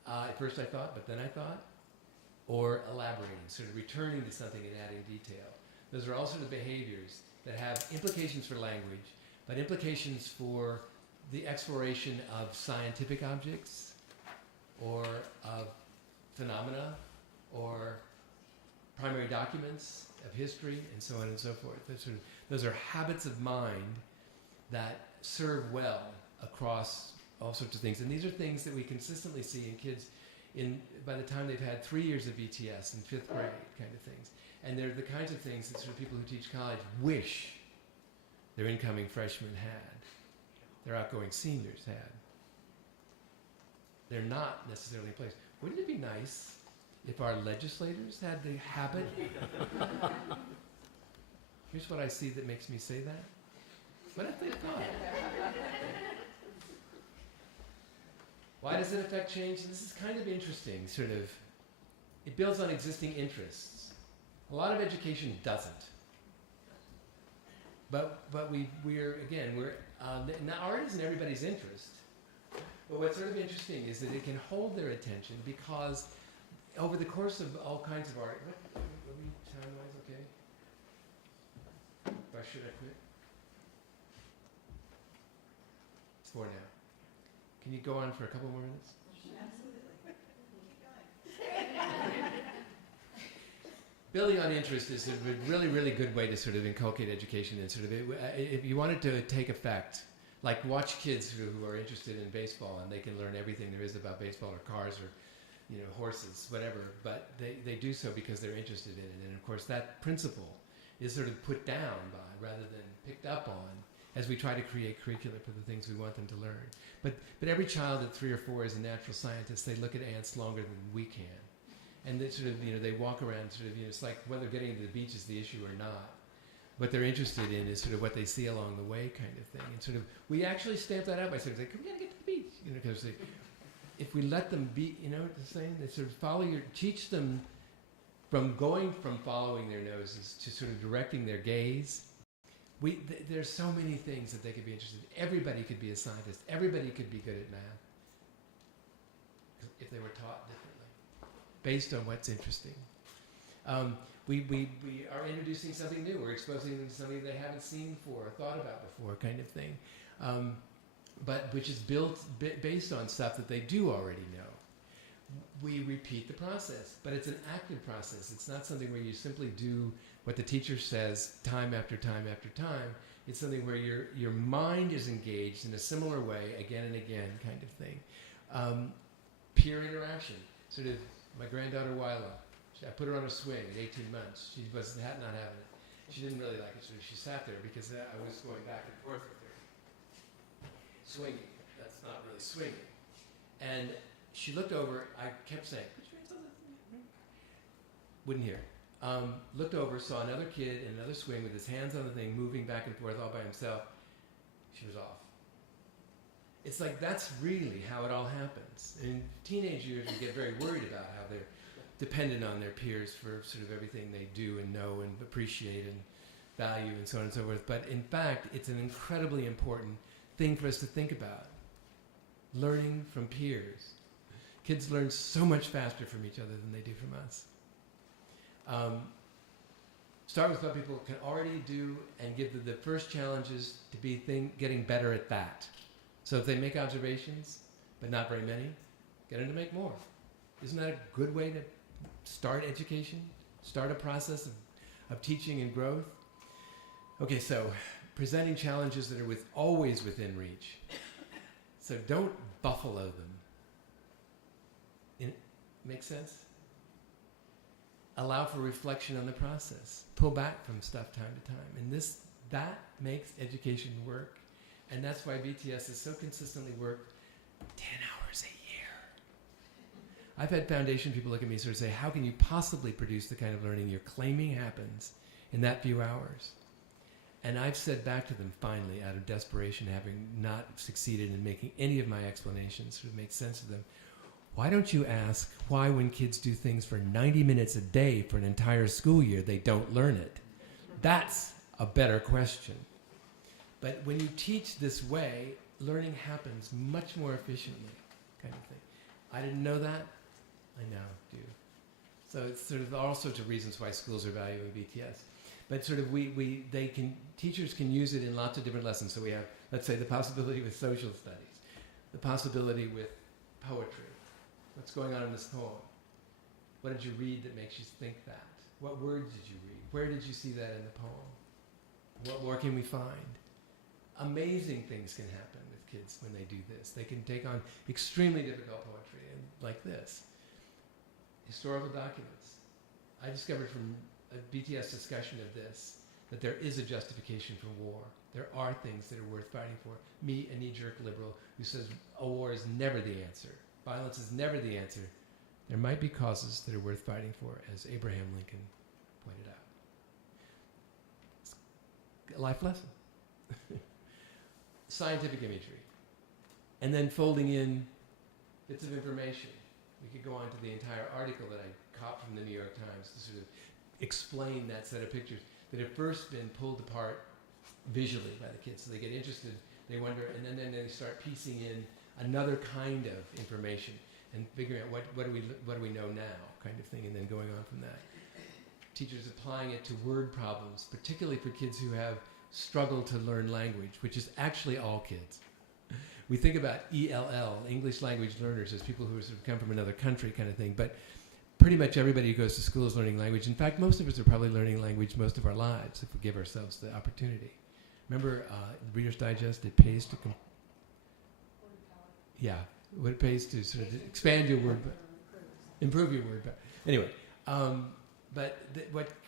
at first I thought, but then I thought. Or elaborating, sort of returning to something and adding detail. Those are all sort of behaviors that have implications for language, but implications for the exploration of scientific objects, or of phenomena, or primary documents of history, and so on and so forth. Those are habits of mind that serve well across all sorts of things. And these are things that we consistently see in kids by the time they've had 3 years of VTS in 5th grade kind of things. And they're the kinds of things that sort of people who teach college wish their incoming freshmen had, their outgoing seniors had. They're not necessarily in place. Wouldn't it be nice if our legislators had the habit? Here's what I see that makes me say that. What if they thought? Why does it affect change? This is kind of interesting, sort of. It builds on existing interests. A lot of education doesn't. But we're now art isn't everybody's interest. But what's sort of interesting is that it can hold their attention because over the course of all kinds of art, are we time-wise okay? Or should I quit? It's 4 now. Can you go on for a couple more minutes? Absolutely. Building on interest is a really, really good way to sort of inculcate education and sort of, if you want it to take effect, like watch kids who are interested in baseball and they can learn everything there is about baseball or cars or horses, whatever, but they do so because they're interested in it. And of course that principle is sort of put down by rather than picked up on as we try to create curricula for the things we want them to learn. But every child at 3 or 4 is a natural scientist. They look at ants longer than we can. And they sort of, they walk around sort of, it's like whether getting to the beach is the issue or not. What they're interested in is sort of what they see along the way kind of thing. And sort of, we actually stamp that out by sort of saying, we gotta get to the beach. Because if we let them be, what I'm saying? They sort of teach them from going from following their noses to sort of directing their gaze. There's so many things that they could be interested in. Everybody could be a scientist. Everybody could be good at math if they were taught differently, based on what's interesting. We are introducing something new. We're exposing them to something they haven't seen before or thought about before, kind of thing, but which is based on stuff that they do already know. We repeat the process, but it's an active process. It's not something where you simply do what the teacher says time after time after time. It's something where your mind is engaged in a similar way again and again, kind of thing. Peer interaction. Sort of, my granddaughter Wyla, I put her on a swing at 18 months. She was not having it. She didn't really like it, so she sat there because I was going back and forth with her. Swinging. That's not really swinging. And she looked over, I kept saying, put your hands on the thing. Wouldn't hear. Looked over, saw another kid in another swing with his hands on the thing, moving back and forth all by himself. She was off. It's like that's really how it all happens. In teenage years, we get very worried about how they're dependent on their peers for sort of everything they do and know and appreciate and value and so on and so forth. But in fact, it's an incredibly important thing for us to think about. Learning from peers. Kids learn so much faster from each other than they do from us. Start with what people can already do and give them the first challenges to be getting better at that. So if they make observations, but not very many, get them to make more. Isn't that a good way to start education? Start a process of teaching and growth? Okay, so presenting challenges that are always within reach. So don't buffalo them. Make sense? Allow for reflection on the process. Pull back from stuff time to time. And that makes education work. And that's why BTS has so consistently worked 10 hours a year. I've had foundation people look at me and sort of say, how can you possibly produce the kind of learning you're claiming happens in that few hours? And I've said back to them finally, out of desperation, having not succeeded in making any of my explanations sort of make sense to them, why don't you ask why when kids do things for 90 minutes a day for an entire school year, they don't learn it? That's a better question. But when you teach this way, learning happens much more efficiently, kind of thing. I didn't know that. I now do. So it's sort of all sorts of reasons why schools are valuing BTS. But sort of teachers can use it in lots of different lessons. So we have, let's say, the possibility with social studies, the possibility with poetry. What's going on in this poem? What did you read that makes you think that? What words did you read? Where did you see that in the poem? What more can we find? Amazing things can happen with kids when they do this. They can take on extremely difficult poetry, and like this. Historical documents. I discovered from a BTS discussion of this that there is a justification for war. There are things that are worth fighting for. Me, a knee-jerk liberal who says a war is never the answer. Violence is never the answer. There might be causes that are worth fighting for, as Abraham Lincoln pointed out. It's a life lesson. Scientific imagery. And then folding in bits of information. We could go on to the entire article that I caught from the New York Times to sort of explain that set of pictures that have first been pulled apart visually by the kids. So they get interested, they wonder, and then they start piecing in another kind of information and figuring out what do we know now, kind of thing, and then going on from that. Teachers applying it to word problems, particularly for kids who have struggled to learn language, which is actually all kids. We think about ELL, English language learners, as people who sort of come from another country kind of thing, but pretty much everybody who goes to school is learning language. In fact, most of us are probably learning language most of our lives if we give ourselves the opportunity. Remember Reader's Digest? It pays to what it pays to sort of expand your word, improve your word. Anyway, but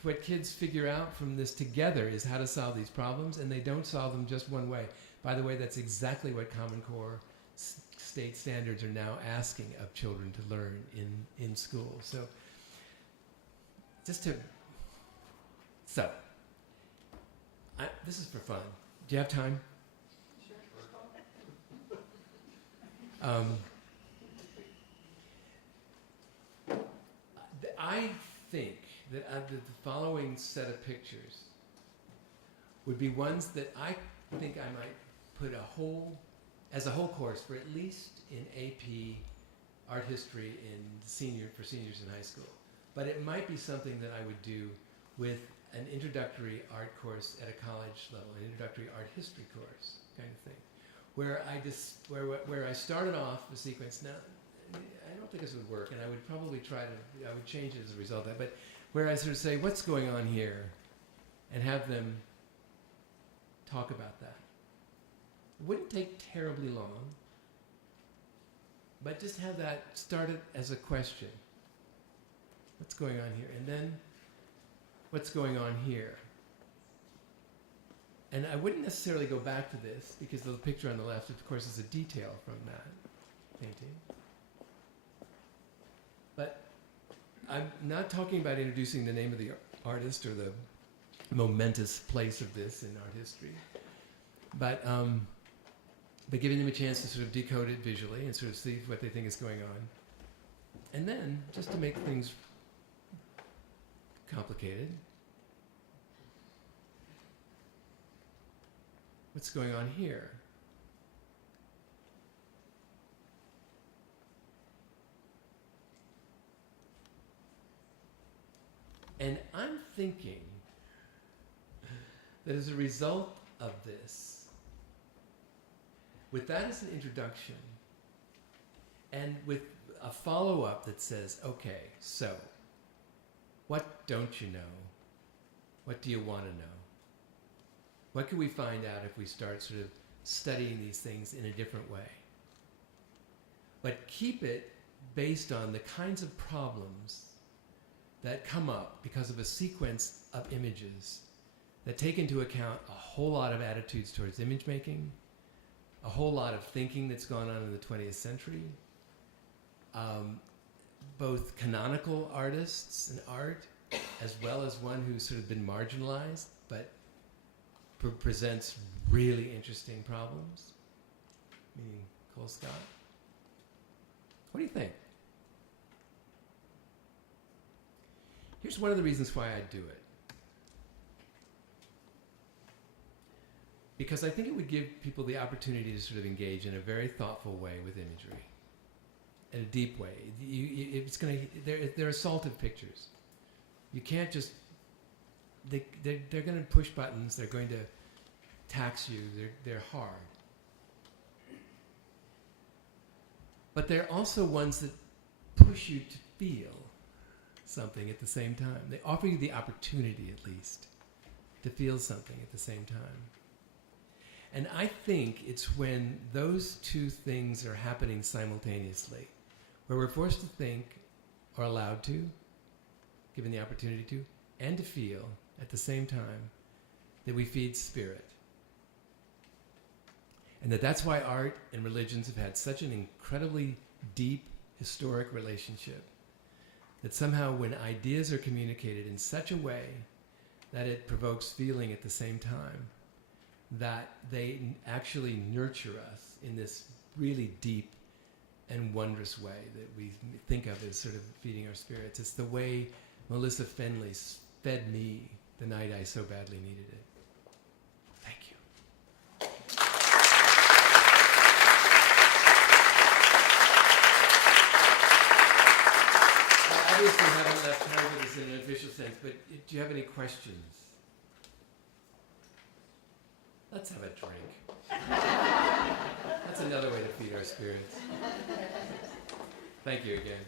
what kids figure out from this together is how to solve these problems, and they don't solve them just one way. By the way, that's exactly what Common Core state standards are now asking of children to learn in school. So, this is for fun. Do you have time? I think that the following set of pictures would be ones that I think I might put as a whole course for at least in AP art history for seniors in high school. But it might be something that I would do with an introductory art course at a college level, an introductory art history course kind of thing, where I started off the sequence. Now, I don't think this would work, and I would probably I would change it as a result of that, but where I sort of say, what's going on here, and have them talk about that. It wouldn't take terribly long, but just have that started as a question. What's going on here? And then, what's going on here? And I wouldn't necessarily go back to this, because the picture on the left, of course, is a detail from that painting. But I'm not talking about introducing the name of the artist or the momentous place of this in art history, but giving them a chance to sort of decode it visually and sort of see what they think is going on. And then, just to make things complicated, what's going on here? And I'm thinking that as a result of this, with that as an introduction, and with a follow-up that says, okay, so, what don't you know? What do you want to know? What can we find out if we start sort of studying these things in a different way? But keep it based on the kinds of problems that come up because of a sequence of images that take into account a whole lot of attitudes towards image making, a whole lot of thinking that's gone on in the 20th century, both canonical artists and art, as well as one who's sort of been marginalized, but presents really interesting problems, meaning Cole Scott. What do you think? Here's one of the reasons why I do it. Because I think it would give people the opportunity to sort of engage in a very thoughtful way with imagery, in a deep way. They're assaultive pictures. You can't just, they're going to push buttons, they're going to tax you, they're hard. But they're also ones that push you to feel something at the same time. They offer you the opportunity, at least, to feel something at the same time. And I think it's when those two things are happening simultaneously, where we're forced to think, or allowed to, given the opportunity to, and to feel at the same time, that we feed spirit. And that's why art and religions have had such an incredibly deep historic relationship. That somehow when ideas are communicated in such a way that it provokes feeling at the same time, that they actually nurture us in this really deep and wondrous way that we think of as sort of feeding our spirits. It's the way Melissa Fenley fed me the night I so badly needed it. Thank you. I obviously haven't left time for this in an official sense, but do you have any questions? Let's have a drink. That's another way to feed our spirits. Thank you again.